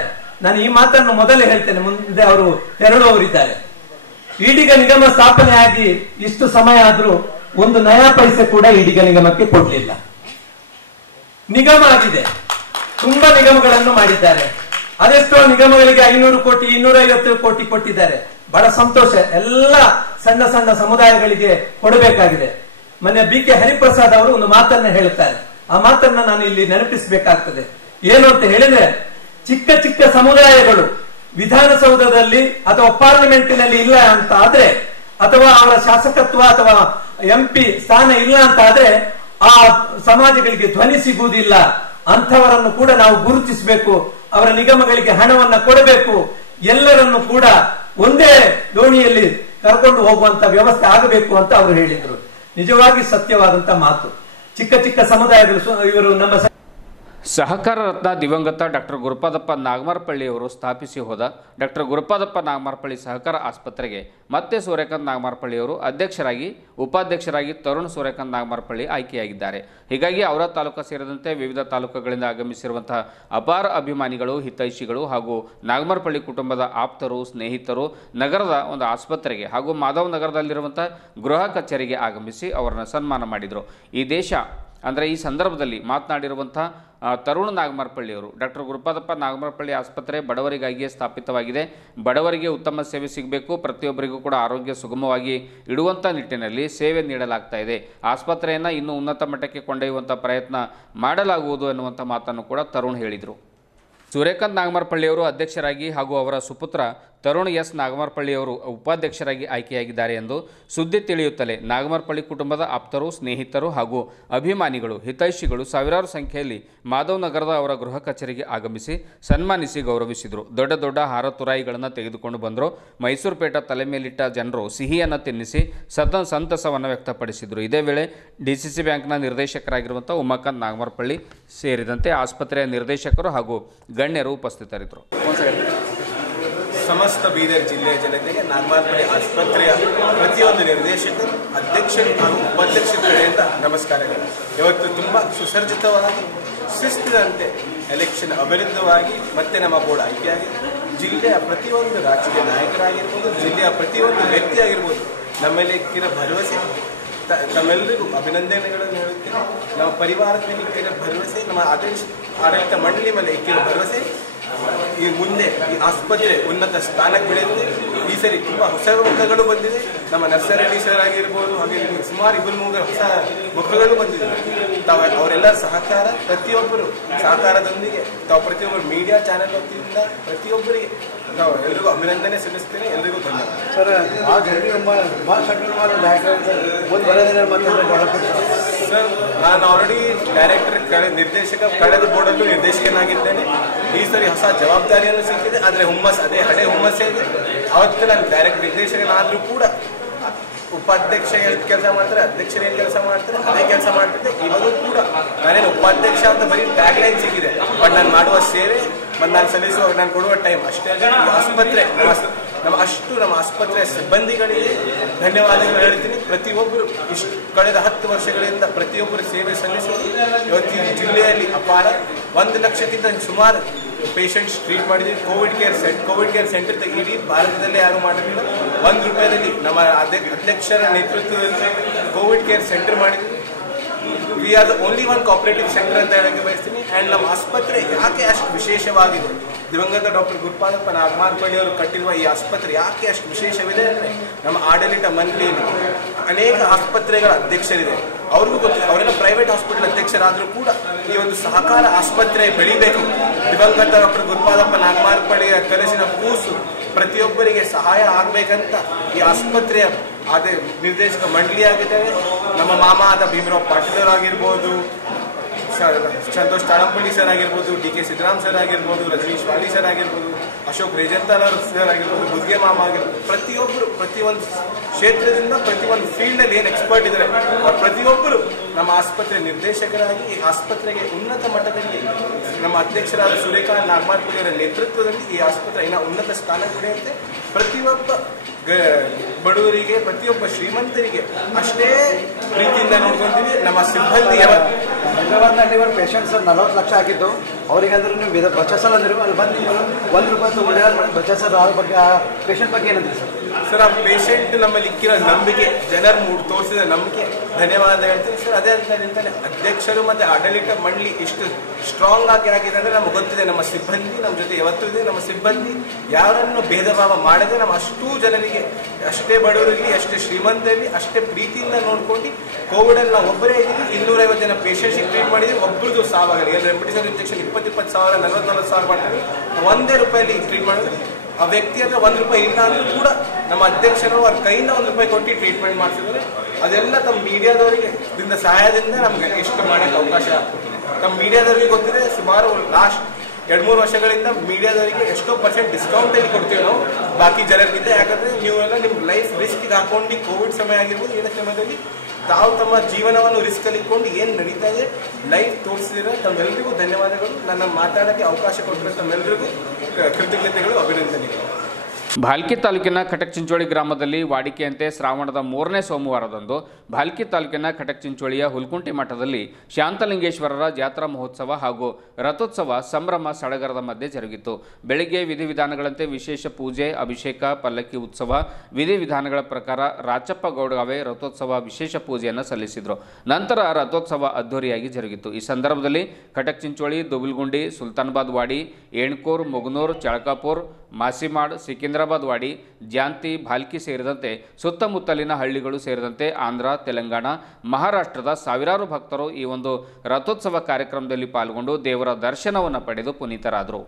ನಾನು ಈ ಮಾತನ್ನು ಮೊದಲೇ ಹೇಳ್ತೇನೆ, ಮುಂದೆ ಅವರು ತೆರಳುವವರಿದ್ದಾರೆ. ಈಡಿಗ ನಿಗಮ ಸ್ಥಾಪನೆ ಆಗಿ ಇಷ್ಟು ಸಮಯ ಆದ್ರೂ ಒಂದು ನಯಾ ಪೈಸೆ ಕೂಡ ಈಡಿಗ ನಿಗಮಕ್ಕೆ ಕೊಡ್ಲಿಲ್ಲ. ನಿಗಮ ಆಗಿದೆ, ತುಂಬಾ ನಿಗಮಗಳನ್ನು ಮಾಡಿದ್ದಾರೆ. ಅದೆಷ್ಟೋ ನಿಗಮಗಳಿಗೆ 500 ಕೋಟಿ 250 ಕೋಟಿ ಕೊಟ್ಟಿದ್ದಾರೆ. ಬಹಳ ಸಂತೋಷ. ಎಲ್ಲ ಸಣ್ಣ ಸಣ್ಣ ಸಮುದಾಯಗಳಿಗೆ ಕೊಡಬೇಕಾಗಿದೆ. ಮೊನ್ನೆ BK ಹರಿಪ್ರಸಾದ್ ಅವರು ಒಂದು ಮಾತನ್ನ ಹೇಳ್ತಾರೆ. ಆ ಮಾತನ್ನ ನಾನು ಇಲ್ಲಿ ನೆನಪಿಸಬೇಕಾಗ್ತದೆ. ಏನು ಅಂತ ಹೇಳಿದ್ರೆ, ಚಿಕ್ಕ ಚಿಕ್ಕ ಸಮುದಾಯಗಳು ವಿಧಾನಸೌಧದಲ್ಲಿ ಅಥವಾ ಪಾರ್ಲಿಮೆಂಟಿನಲ್ಲಿ ಇಲ್ಲ ಅಂತ ಆದ್ರೆ, ಅಥವಾ ಅವರ ಶಾಸಕತ್ವ ಅಥವಾ MP ಸ್ಥಾನ ಇಲ್ಲ ಅಂತ ಆದ್ರೆ ಆ ಸಮಾಜಗಳಿಗೆ ಧ್ವನಿ ಸಿಗುವುದಿಲ್ಲ. ಅಂಥವರನ್ನು ಕೂಡ ನಾವು ಗುರುತಿಸಬೇಕು. ಅವರ ನಿಗಮಗಳಿಗೆ ಹಣವನ್ನ ಕೊಡಬೇಕು. ಎಲ್ಲರನ್ನು ಕೂಡ ಒಂದೇ ದೋಣಿಯಲ್ಲಿ ಕರ್ಕೊಂಡು ಹೋಗುವಂತ ವ್ಯವಸ್ಥೆ ಆಗಬೇಕು ಅಂತ ಅವರು ಹೇಳಿದ್ರು. ನಿಜವಾಗಿ ಸತ್ಯವಾದಂತ ಮಾತು. ಚಿಕ್ಕ ಚಿಕ್ಕ ಸಮುದಾಯಗಳು ಇವರು ನಮ್ಮ ಸಹಕಾರ ರತ್ನ ದಿವಂಗತ ಡಾಕ್ಟರ್ ಗುರುಪಾದಪ್ಪ ನಾಗಮಾರಪಳ್ಳಿ ಅವರು ಸ್ಥಾಪಿಸಿ ಹೋದ ಡಾಕ್ಟರ್ ಗುರುಪಾದಪ್ಪ ನಾಗಮಾರಪಳ್ಳಿ ಸಹಕಾರ ಆಸ್ಪತ್ರೆಗೆ ಮತ್ತೆ ಸೂರ್ಯಕಾಂತ್ ನಾಗಮಾರಪಳ್ಳಿ ಅವರು ಅಧ್ಯಕ್ಷರಾಗಿ ಉಪಾಧ್ಯಕ್ಷರಾಗಿ ತರುಣ್ ಸೂರ್ಯಕಾಂತ್ ನಾಗಮಾರಪಳ್ಳಿ ಆಯ್ಕೆಯಾಗಿದ್ದಾರೆ. ಹೀಗಾಗಿ ಔರಾ ತಾಲೂಕು ಸೇರಿದಂತೆ ವಿವಿಧ ತಾಲೂಕುಗಳಿಂದ ಆಗಮಿಸಿರುವಂತಹ ಅಪಾರ ಅಭಿಮಾನಿಗಳು, ಹಿತೈಷಿಗಳು ಹಾಗೂ ನಾಗಮಾರಪಳ್ಳಿ ಕುಟುಂಬದ ಆಪ್ತರು, ಸ್ನೇಹಿತರು ನಗರದ ಒಂದು ಆಸ್ಪತ್ರೆಗೆ ಹಾಗೂ ಮಾಧವ್ ನಗರದಲ್ಲಿರುವಂಥ ಗೃಹ ಕಚೇರಿಗೆ ಆಗಮಿಸಿ ಅವರನ್ನು ಸನ್ಮಾನ ಮಾಡಿದರು. ಈ ದೇಶ ಅಂದರೆ ಈ ಸಂದರ್ಭದಲ್ಲಿ ಮಾತನಾಡಿರುವಂಥ ತರುಣ್ ನಾಗಮಾರಪಳ್ಳಿಯವರು ಡಾಕ್ಟರ್ ಗುರುಪಾದಪ್ಪ ನಾಗಮಾರಪಳ್ಳಿ ಆಸ್ಪತ್ರೆ ಬಡವರಿಗಾಗಿಯೇ ಸ್ಥಾಪಿತವಾಗಿದೆ. ಬಡವರಿಗೆ ಉತ್ತಮ ಸೇವೆ ಸಿಗಬೇಕು, ಪ್ರತಿಯೊಬ್ಬರಿಗೂ ಕೂಡ ಆರೋಗ್ಯ ಸುಗಮವಾಗಿ ಇಡುವಂಥ ನಿಟ್ಟಿನಲ್ಲಿ ಸೇವೆ ನೀಡಲಾಗ್ತಾ ಇದೆ. ಆಸ್ಪತ್ರೆಯನ್ನು ಇನ್ನೂ ಉನ್ನತ ಮಟ್ಟಕ್ಕೆ ಕೊಂಡೊಯ್ಯುವಂಥ ಪ್ರಯತ್ನ ಮಾಡಲಾಗುವುದು ಎನ್ನುವಂಥ ಮಾತನ್ನು ಕೂಡ ತರುಣ್ ಹೇಳಿದರು. ಸೂರ್ಯಕಾಂತ್ ನಾಗಮಾರಪಳ್ಳಿಯವರು ಅಧ್ಯಕ್ಷರಾಗಿ ಹಾಗೂ ಅವರ ಸುಪುತ್ರ ತರುಣ್ ಎಸ್ ನಾಗಮಾರಪಳ್ಳಿಯವರು ಉಪಾಧ್ಯಕ್ಷರಾಗಿ ಆಯ್ಕೆಯಾಗಿದ್ದಾರೆ ಎಂದು ಸುದ್ದಿ ತಿಳಿಯುತ್ತಲೇ ನಾಗಮಾರಪಳ್ಳಿ ಕುಟುಂಬದ ಆಪ್ತರು, ಸ್ನೇಹಿತರು ಹಾಗೂ ಅಭಿಮಾನಿಗಳು, ಹಿತೈಷಿಗಳು ಸಾವಿರಾರು ಸಂಖ್ಯೆಯಲ್ಲಿ ಮಾಧವ್ ನಗರದ ಅವರ ಗೃಹ ಕಚೇರಿಗೆ ಆಗಮಿಸಿ ಸನ್ಮಾನಿಸಿ ಗೌರವಿಸಿದರು. ದೊಡ್ಡ ದೊಡ್ಡ ಹಾರ ತುರಾಯಿಗಳನ್ನು ತೆಗೆದುಕೊಂಡು ಬಂದರು. ಮೈಸೂರು ಪೇಟ ತಲೆ ಮೇಲಿಟ್ಟ ಜನರು ಸಿಹಿಯನ್ನು ತಿನ್ನಿಸಿ ಸಂತಸವನ್ನು ವ್ಯಕ್ತಪಡಿಸಿದರು. ಇದೇ ವೇಳೆ DCC ಬ್ಯಾಂಕ್ನ ನಿರ್ದೇಶಕರಾಗಿರುವಂಥ ಉಮಾಕಾಂತ್ ನಾಗಮಾರಪಳ್ಳಿ ಸೇರಿದಂತೆ ಆಸ್ಪತ್ರೆಯ ನಿರ್ದೇಶಕರು ಹಾಗೂ ಗಣ್ಯರು ಉಪಸ್ಥಿತರಿದ್ದರು. ಸಮಸ್ತ ಬೀದರ್ ಜಿಲ್ಲೆಯ ಜನತೆಗೆ ನಾಗಮಾರಪಳ್ಳಿ ಆಸ್ಪತ್ರೆಯ ಪ್ರತಿಯೊಂದು ನಿರ್ದೇಶಕರು, ಅಧ್ಯಕ್ಷರು ಹಾಗೂ ಉಪಾಧ್ಯಕ್ಷರ ಕಡೆಯಿಂದ ನಮಸ್ಕಾರಗಳು. ಇವತ್ತು ತುಂಬ ಸುಸರ್ಜಿತವಾಗಿ ಶಿಸ್ತಿನಂತೆ ಎಲೆಕ್ಷನ್ ಅವಿರುದ್ಧವಾಗಿ ಮತ್ತೆ ನಮ್ಮ ಬೋರ್ಡ್ ಆಯ್ಕೆಯಾಗಿದೆ. ಜಿಲ್ಲೆಯ ಪ್ರತಿಯೊಂದು ರಾಜಕೀಯ ನಾಯಕರಾಗಿರ್ಬೋದು, ಜಿಲ್ಲೆಯ ಪ್ರತಿಯೊಂದು ವ್ಯಕ್ತಿ ಆಗಿರ್ಬೋದು, ನಮ್ಮ ಮೇಲೆ ಇಕ್ಕಿರೋ ಭರವಸೆ ತಮ್ಮೆಲ್ಲರಿಗೂ ಅಭಿನಂದನೆಗಳನ್ನು ಹೇಳುತ್ತೇನೆ. ನಮ್ಮ ಪರಿವಾರದ ಮೇಲೆ ಇಕ್ಕಿರೋ ಭರವಸೆ, ನಮ್ಮ ಆಡಳಿತ ಮಂಡಳಿ ಮೇಲೆ ಇಕ್ಕಿರೋ ಭರವಸೆ ಈ ಮುಂದೆ ಈ ಆಸ್ಪತ್ರೆ ಉನ್ನತ ಸ್ಥಾನಕ್ಕೆ ಬೆಳೆದಿದೆ. ಈ ಸರಿ ತುಂಬ ಹೊಸ ಮುಖಗಳು ಬಂದಿದೆ. ನಮ್ಮ ನರ್ಸರೆಡ್ಡಿ ಸರ್ ಆಗಿರ್ಬೋದು, ಹಾಗೆ ಸುಮಾರು 2-3 ಹೊಸ ಮುಖಗಳು ಬಂದಿದೆ. ಅವರೆಲ್ಲರ ಸಹಕಾರ, ಪ್ರತಿಯೊಬ್ಬರು ಸಹಕಾರದೊಂದಿಗೆ ಪ್ರತಿಯೊಬ್ಬರು ಮೀಡಿಯಾ ಚಾನೆಲ್ ವತಿಯಿಂದ ಪ್ರತಿಯೊಬ್ಬರಿಗೆ ನಾವು ಎಲ್ರಿಗೂ ಅಭಿನಂದನೆ ಸಲ್ಲಿಸ್ತೇನೆ. ಎಲ್ರಿಗೂ ಧನ್ಯವಾದ ಸರ್. ಸರ್, ನಾನು ಆಲ್ರೆಡಿ ಡೈರೆಕ್ಟರ್ ನಿರ್ದೇಶಕ ಕಳೆದ ಬೋರ್ಡಲ್ಲೂ ನಿರ್ದೇಶಕನಾಗಿದ್ದೇನೆ. ಈ ಸರಿ ಹೊಸ ಜವಾಬ್ದಾರಿಯನ್ನು ಸಿಕ್ಕಿದೆ. ಆದರೆ ಅದೇ ಹಳೆ ಹುಮ್ಮಸ್ಸೇ ಇದೆ. ಅವತ್ತು ನಾನು ಡೈರೆಕ್ಟ್ ನಿರ್ದೇಶಕನಾದರೂ ಕೂಡ ಉಪಾಧ್ಯಕ್ಷ ಕೆಲಸ ಮಾಡ್ತಾರೆ, ಅಧ್ಯಕ್ಷರು ಏನು ಕೆಲಸ ಮಾಡ್ತಾರೆ ಅದೇ ಕೆಲಸ ಮಾಡ್ತಿದ್ದೆ. ಇವಾಗೂ ಕೂಡ ನಾನೇನು ಉಪಾಧ್ಯಕ್ಷ ಅಂತ ಬರೀ ಟ್ಯಾಗ್ಲೈನ್ ಸಿಕ್ಕಿದೆ. ಬಟ್ ನಾನು ಮಾಡುವ ಸೇವೆ ಮತ್ತು ನಾನು ಸಲ್ಲಿಸುವ, ನಾನು ಕೊಡುವ ಟೈಮ್ ಅಷ್ಟೇ ಅಲ್ಲ. ಈ ಆಸ್ಪತ್ರೆ ನಮ್ಮ ಆಸ್ಪತ್ರೆಯ ಸಿಬ್ಬಂದಿಗಳಿಗೆ ಧನ್ಯವಾದಗಳು ಹೇಳ್ತೀನಿ. ಪ್ರತಿಯೊಬ್ಬರು ಕಳೆದ 10 ವರ್ಷಗಳಿಂದ ಪ್ರತಿಯೊಬ್ಬರು ಸೇವೆ ಸಲ್ಲಿಸುವುದು ಇವತ್ತು ಈ ಜಿಲ್ಲೆಯಲ್ಲಿ ಅಪಾರ. 1 ಲಕ್ಷಕ್ಕಿಂತ ಸುಮಾರು ಪೇಷಂಟ್ಸ್ ಟ್ರೀಟ್ ಮಾಡಿದ್ವಿ. ಕೋವಿಡ್ ಕೇರ್ ಸೆಂಟರ್ ಇಡೀ ಭಾರತದಲ್ಲೇ ಯಾರು ಮಾಡಿರಲಿಲ್ಲ. 1 ರೂಪಾಯಿದಲ್ಲಿ ನಮ್ಮ ಅಧ್ಯಕ್ಷರ ನೇತೃತ್ವದಲ್ಲಿ ಕೋವಿಡ್ ಕೇರ್ ಸೆಂಟರ್ ಮಾಡಿದ್ವಿ. We are the only one cooperative centre ಅಂತ ಹೇಳಕ್ಕೆ ಬಯಸ್ತೀನಿ. ಆ್ಯಂಡ್ ನಮ್ಮ ಆಸ್ಪತ್ರೆ ಯಾಕೆ ಅಷ್ಟು ವಿಶೇಷವಾಗಿದೆ, ದಿವಂಗತ ಡಾಕ್ಟರ್ ಗುರುಪಾದಪ್ಪ ನಾಗಮಾರಪಳ್ಳಿ ಅವರು ಕಟ್ಟಿರುವ ಈ ಆಸ್ಪತ್ರೆ ಯಾಕೆ ಅಷ್ಟು ವಿಶೇಷವಿದೆ ಅಂದರೆ, ನಮ್ಮ ಆಡಳಿತ ಮಂಡಳಿಯಲ್ಲಿ ಅನೇಕ ಆಸ್ಪತ್ರೆಗಳ ಅಧ್ಯಕ್ಷರಿದೆ. ಅವ್ರಿಗೂ ಗೊತ್ತಿದೆ. ಅವರೆಲ್ಲ ಪ್ರೈವೇಟ್ ಹಾಸ್ಪಿಟಲ್ ಅಧ್ಯಕ್ಷರಾದರೂ ಕೂಡ ಈ ಒಂದು ಸಹಕಾರ ಆಸ್ಪತ್ರೆ ಬೆಳಿಬೇಕು. ದಿವಂಗತ ಡಾಕ್ಟರ್ ಗುರುಪಾದಪ್ಪ ನಾಗಮಾರಪಳ್ಳಿಯ ಕನಸಿನ ಕೂಸು ಪ್ರತಿಯೊಬ್ಬರಿಗೆ ಸಹಾಯ ಆಗಬೇಕಂತ ಈ ಆಸ್ಪತ್ರೆಯ ಅದೇ ನಿರ್ದೇಶಕ ಮಂಡಳಿ ಆಗಿದ್ದೇವೆ. ನಮ್ಮ ಮಾಮ ಆದ ಭೀಮರಾವ್ ಪಾಟೀಲ್ ಆಗಿರ್ಬೋದು, ಸಂತೋಷ್ ತಾಳಂಪಳ್ಳಿ ಸರ್ ಆಗಿರ್ಬೋದು, DK ಸಿದ್ದರಾಮ್ ಸರ್ ಆಗಿರ್ಬೋದು, ರಜನೀಶ್ ವಾಲಿ ಸರ್ ಆಗಿರ್ಬೋದು, ಅಶೋಕ್ ರೇಜಂತಾಲ್ ಸರ್ ಆಗಿರ್ಬೋದು, ಮುದ್ಗೆ ಮಾಮ ಆಗಿರ್ಬೋದು, ಪ್ರತಿಯೊಬ್ಬರು ಪ್ರತಿಯೊಂದು ಕ್ಷೇತ್ರದಿಂದ ಪ್ರತಿಯೊಂದು ಫೀಲ್ಡಲ್ಲಿ ಏನು ಎಕ್ಸ್ಪರ್ಟ್ ಇದ್ದಾರೆ ಅವ್ರು ಪ್ರತಿಯೊಬ್ಬರು ನಮ್ಮ ಆಸ್ಪತ್ರೆ ನಿರ್ದೇಶಕರಾಗಿ ಈ ಆಸ್ಪತ್ರೆಗೆ ಉನ್ನತ ಮಟ್ಟದಲ್ಲಿ ನಮ್ಮ ಅಧ್ಯಕ್ಷರಾದ ಸೂರ್ಯಕಾಂತ್ ನಾಗಮಾರಪಳ್ಳಿಯವರ ನೇತೃತ್ವದಲ್ಲಿ ಈ ಆಸ್ಪತ್ರೆ ಇನ್ನು ಉನ್ನತ ಸ್ಥಾನ ಪಡೆಯುತ್ತೆ. ಪ್ರತಿಯೊಬ್ಬ ಬಡವರಿಗೆ, ಪ್ರತಿಯೊಬ್ಬ ಶ್ರೀಮಂತರಿಗೆ ಅಷ್ಟೇ ಪ್ರೀತಿಯಿಂದ ನೋಡ್ಕೊಂತೀವಿ. ನಮ್ಮ ಸಿಬ್ಬಂದಿ ಹೈದರಾಬಾದ್ನಲ್ಲಿ ಇವರು ಪೇಷಂಟ್ಸ್ 40 ಲಕ್ಷ ಆಗಿದ್ದು ಅವರಿಗಂದ್ರೆ ನೀವು ಬಚಾಸಲ್ ಅಂದಿರು ಅಲ್ಲಿ ಬಂದು ನೀವು 1 ರೂಪಾಯಿ ತಗೊಂಡು ಬಚಾಸಲ್ ಆ ಬಗ್ಗೆ ಆ ಪೇಷಂಟ್ ಬಗ್ಗೆ ಏನಂದ್ರೆ ಸರ್. ಆ ಪೇಷಂಟ್ ನಮ್ಮಲ್ಲಿ ಇಕ್ಕಿರೋ ನಂಬಿಕೆ, ಜನರು ತೋರಿಸಿದ ನಂಬಿಕೆ, ಧನ್ಯವಾದ ಹೇಳ್ತೀನಿ ಸರ್. ಅದೇ ಅಂತಾನೆ ಅಧ್ಯಕ್ಷರು ಮತ್ತೆ ಆಡಳಿತ ಮಂಡಳಿ ಇಷ್ಟು ಸ್ಟ್ರಾಂಗ್ ಆಗಿದೆ ಅಂದ್ರೆ ನಮ್ಗೆ ಗೊತ್ತಿದೆ. ನಮ್ಮ ಸಿಬ್ಬಂದಿ ನಮ್ಮ ಜೊತೆ ಯಾವತ್ತೂ ಇದೆ. ನಮ್ಮ ಸಿಬ್ಬಂದಿ ಯಾರನ್ನು ಭೇದ ಭಾವ ಮಾಡದೆ ನಮ್ಮ ಅಷ್ಟೂ ಜನರಿಗೆ, ಅಷ್ಟೇ ಬಡವರಿರಲಿ ಅಷ್ಟೇ ಶ್ರೀಮಂತರಲ್ಲಿ ಅಷ್ಟೇ ಪ್ರೀತಿಯಿಂದ ನೋಡ್ಕೊಂಡು ಕೋವಿಡ್ ಅಲ್ಲಿ ನಾವು ಒಬ್ಬರೇ ಇದ್ದೀವಿ. 250 ಜನ ಪೇಷಂಟ್ಸಿಗೆ ಟ್ರೀಟ್ ಮಾಡಿದ್ವಿ. ಒಬ್ಬರದು ಸಾವಾಗಲಿ. ರೆಮಿಡಿಸಿವಿರ್ ಇಂಜೆಕ್ಷನ್ 20 ಸಾವಿರ 40 ಸಾವಿರ ಮಾಡ್ತೀವಿ. ₹1 ಟ್ರೀಟ್ ಮಾಡಿದ್ವಿ. ಆ ವ್ಯಕ್ತಿ ಹತ್ರ ₹1 ಇಲ್ಲ ಅಂದ್ರೂ ಕೂಡ ನಮ್ಮ ಅಧ್ಯಕ್ಷರು ಅವ್ರ ಕೈಯಿಂದ ₹1 ಕೊಟ್ಟು ಟ್ರೀಟ್ಮೆಂಟ್ ಮಾಡಿಸಿದ್ರೆ ಅದೆಲ್ಲ ತಮ್ಮ ಮೀಡಿಯಾದವರಿಗೆ ಸಹಾಯದಿಂದ ನಮ್ಗೆ ಇಷ್ಟು ಮಾಡಕ್ಕೆ ಅವಕಾಶ ಆಗ್ತದೆ. ನಮ್ಮ ಮೀಡಿಯಾದವರಿಗೆ ಗೊತ್ತಿದೆ, ಸುಮಾರು ಲಾಸ್ಟ್ 2-3 ವರ್ಷಗಳಿಂದ ಮೀಡಿಯಾದವರಿಗೆ ಎಷ್ಟೋ % ಡಿಸ್ಕೌಂಟ್ ಅಲ್ಲಿ ಕೊಡ್ತೀವಿ ನಾವು ಬಾಕಿ ಜನರಿಗಿಂತ. ಯಾಕಂದ್ರೆ ನೀವೆಲ್ಲ ನಿಮ್ಮ ಲೈಫ್ ರಿಸ್ಕ್ಗೆ ಹಾಕೊಂಡು ಕೋವಿಡ್ ಸಮಯ ಆಗಿರ್ಬೋದು, ಏನೇ ಸಮಯದಲ್ಲಿ ತಾವು ತಮ್ಮ ಜೀವನವನ್ನು ರಿಸ್ಕ್ ಅಲ್ಲಿ ಇಟ್ಕೊಂಡು ಏನು ನಡೀತಾ ಇದೆ ಲೈಫ್ ತೋರಿಸಿದ್ರೆ ತಮ್ಮೆಲ್ಲರಿಗೂ ಧನ್ಯವಾದಗಳು. ನನ್ನ ಮಾತಾಡೋಕ್ಕೆ ಅವಕಾಶ ಕೊಟ್ಟಿರೋ ತಮ್ಮೆಲ್ಲರಿಗೂ ಕೃತಜ್ಞತೆಗಳು, ಅಭಿನಂದನೆಗಳು. ಭಾಲ್ಕಿ ತಾಲೂಕಿನ ಖಟಕ್ಚಿಂಚೋಳಿ ಗ್ರಾಮದಲ್ಲಿ ವಾಡಿಕೆಯಂತೆ ಶ್ರಾವಣದ 3ನೇ ಸೋಮವಾರದಂದು ಭಾಲ್ಕಿ ತಾಲೂಕಿನ ಖಟಕ್ಚಿಂಚೋಳಿಯ ಹುಲ್ಕುಂಟಿ ಮಠದಲ್ಲಿ ಶಾಂತಲಿಂಗೇಶ್ವರರ ಜಾತ್ರಾ ಮಹೋತ್ಸವ ಹಾಗೂ ರಥೋತ್ಸವ ಸಂಭ್ರಮ ಸಡಗರದ ಮಧ್ಯೆ ಜರುಗಿತು. ಬೆಳಿಗ್ಗೆ ವಿಧಿವಿಧಾನಗಳಂತೆ ವಿಶೇಷ ಪೂಜೆ, ಅಭಿಷೇಕ, ಪಲ್ಲಕ್ಕಿ ಉತ್ಸವ, ವಿಧಿವಿಧಾನಗಳ ಪ್ರಕಾರ ರಾಚಪ್ಪ ಗೌಡಗಾವೆ ರಥೋತ್ಸವ ವಿಶೇಷ ಪೂಜೆಯನ್ನು ಸಲ್ಲಿಸಿದರು. ನಂತರ ರಥೋತ್ಸವ ಅದ್ದೂರಿಯಾಗಿ ಜರುಗಿತು. ಈ ಸಂದರ್ಭದಲ್ಲಿ ಖಟಕ್ಚಿಂಚೋಳಿ, ದುಬಿಲ್ಗುಂಡಿ, ಸುಲ್ತಾನಾಬಾದ್ ವಾಡಿ, ಏಣ್ಕೂರ್, ಮುಗನೂರ್, ಚಳಕಾಪುರ್, ಮಾಸಿಮಾಡ್, ಸಿಕಿಂದ್ರಾಬಾದ್ ವಾಡಿ, ಜಾಂತಿ, ಭಾಲ್ಕಿ ಸೇರಿದಂತೆ ಸುತ್ತಮುತ್ತಲಿನ ಹಳ್ಳಿಗಳು ಸೇರಿದಂತೆ ಆಂಧ್ರ, ತೆಲಂಗಾಣ, ಮಹಾರಾಷ್ಟ್ರದ ಸಾವಿರಾರು ಭಕ್ತರು ಈ ಒಂದು ರಥೋತ್ಸವ ಕಾರ್ಯಕ್ರಮದಲ್ಲಿ ಪಾಲ್ಗೊಂಡು ದೇವರ ದರ್ಶನವನ್ನು ಪಡೆದು ಪುನೀತರಾದರು.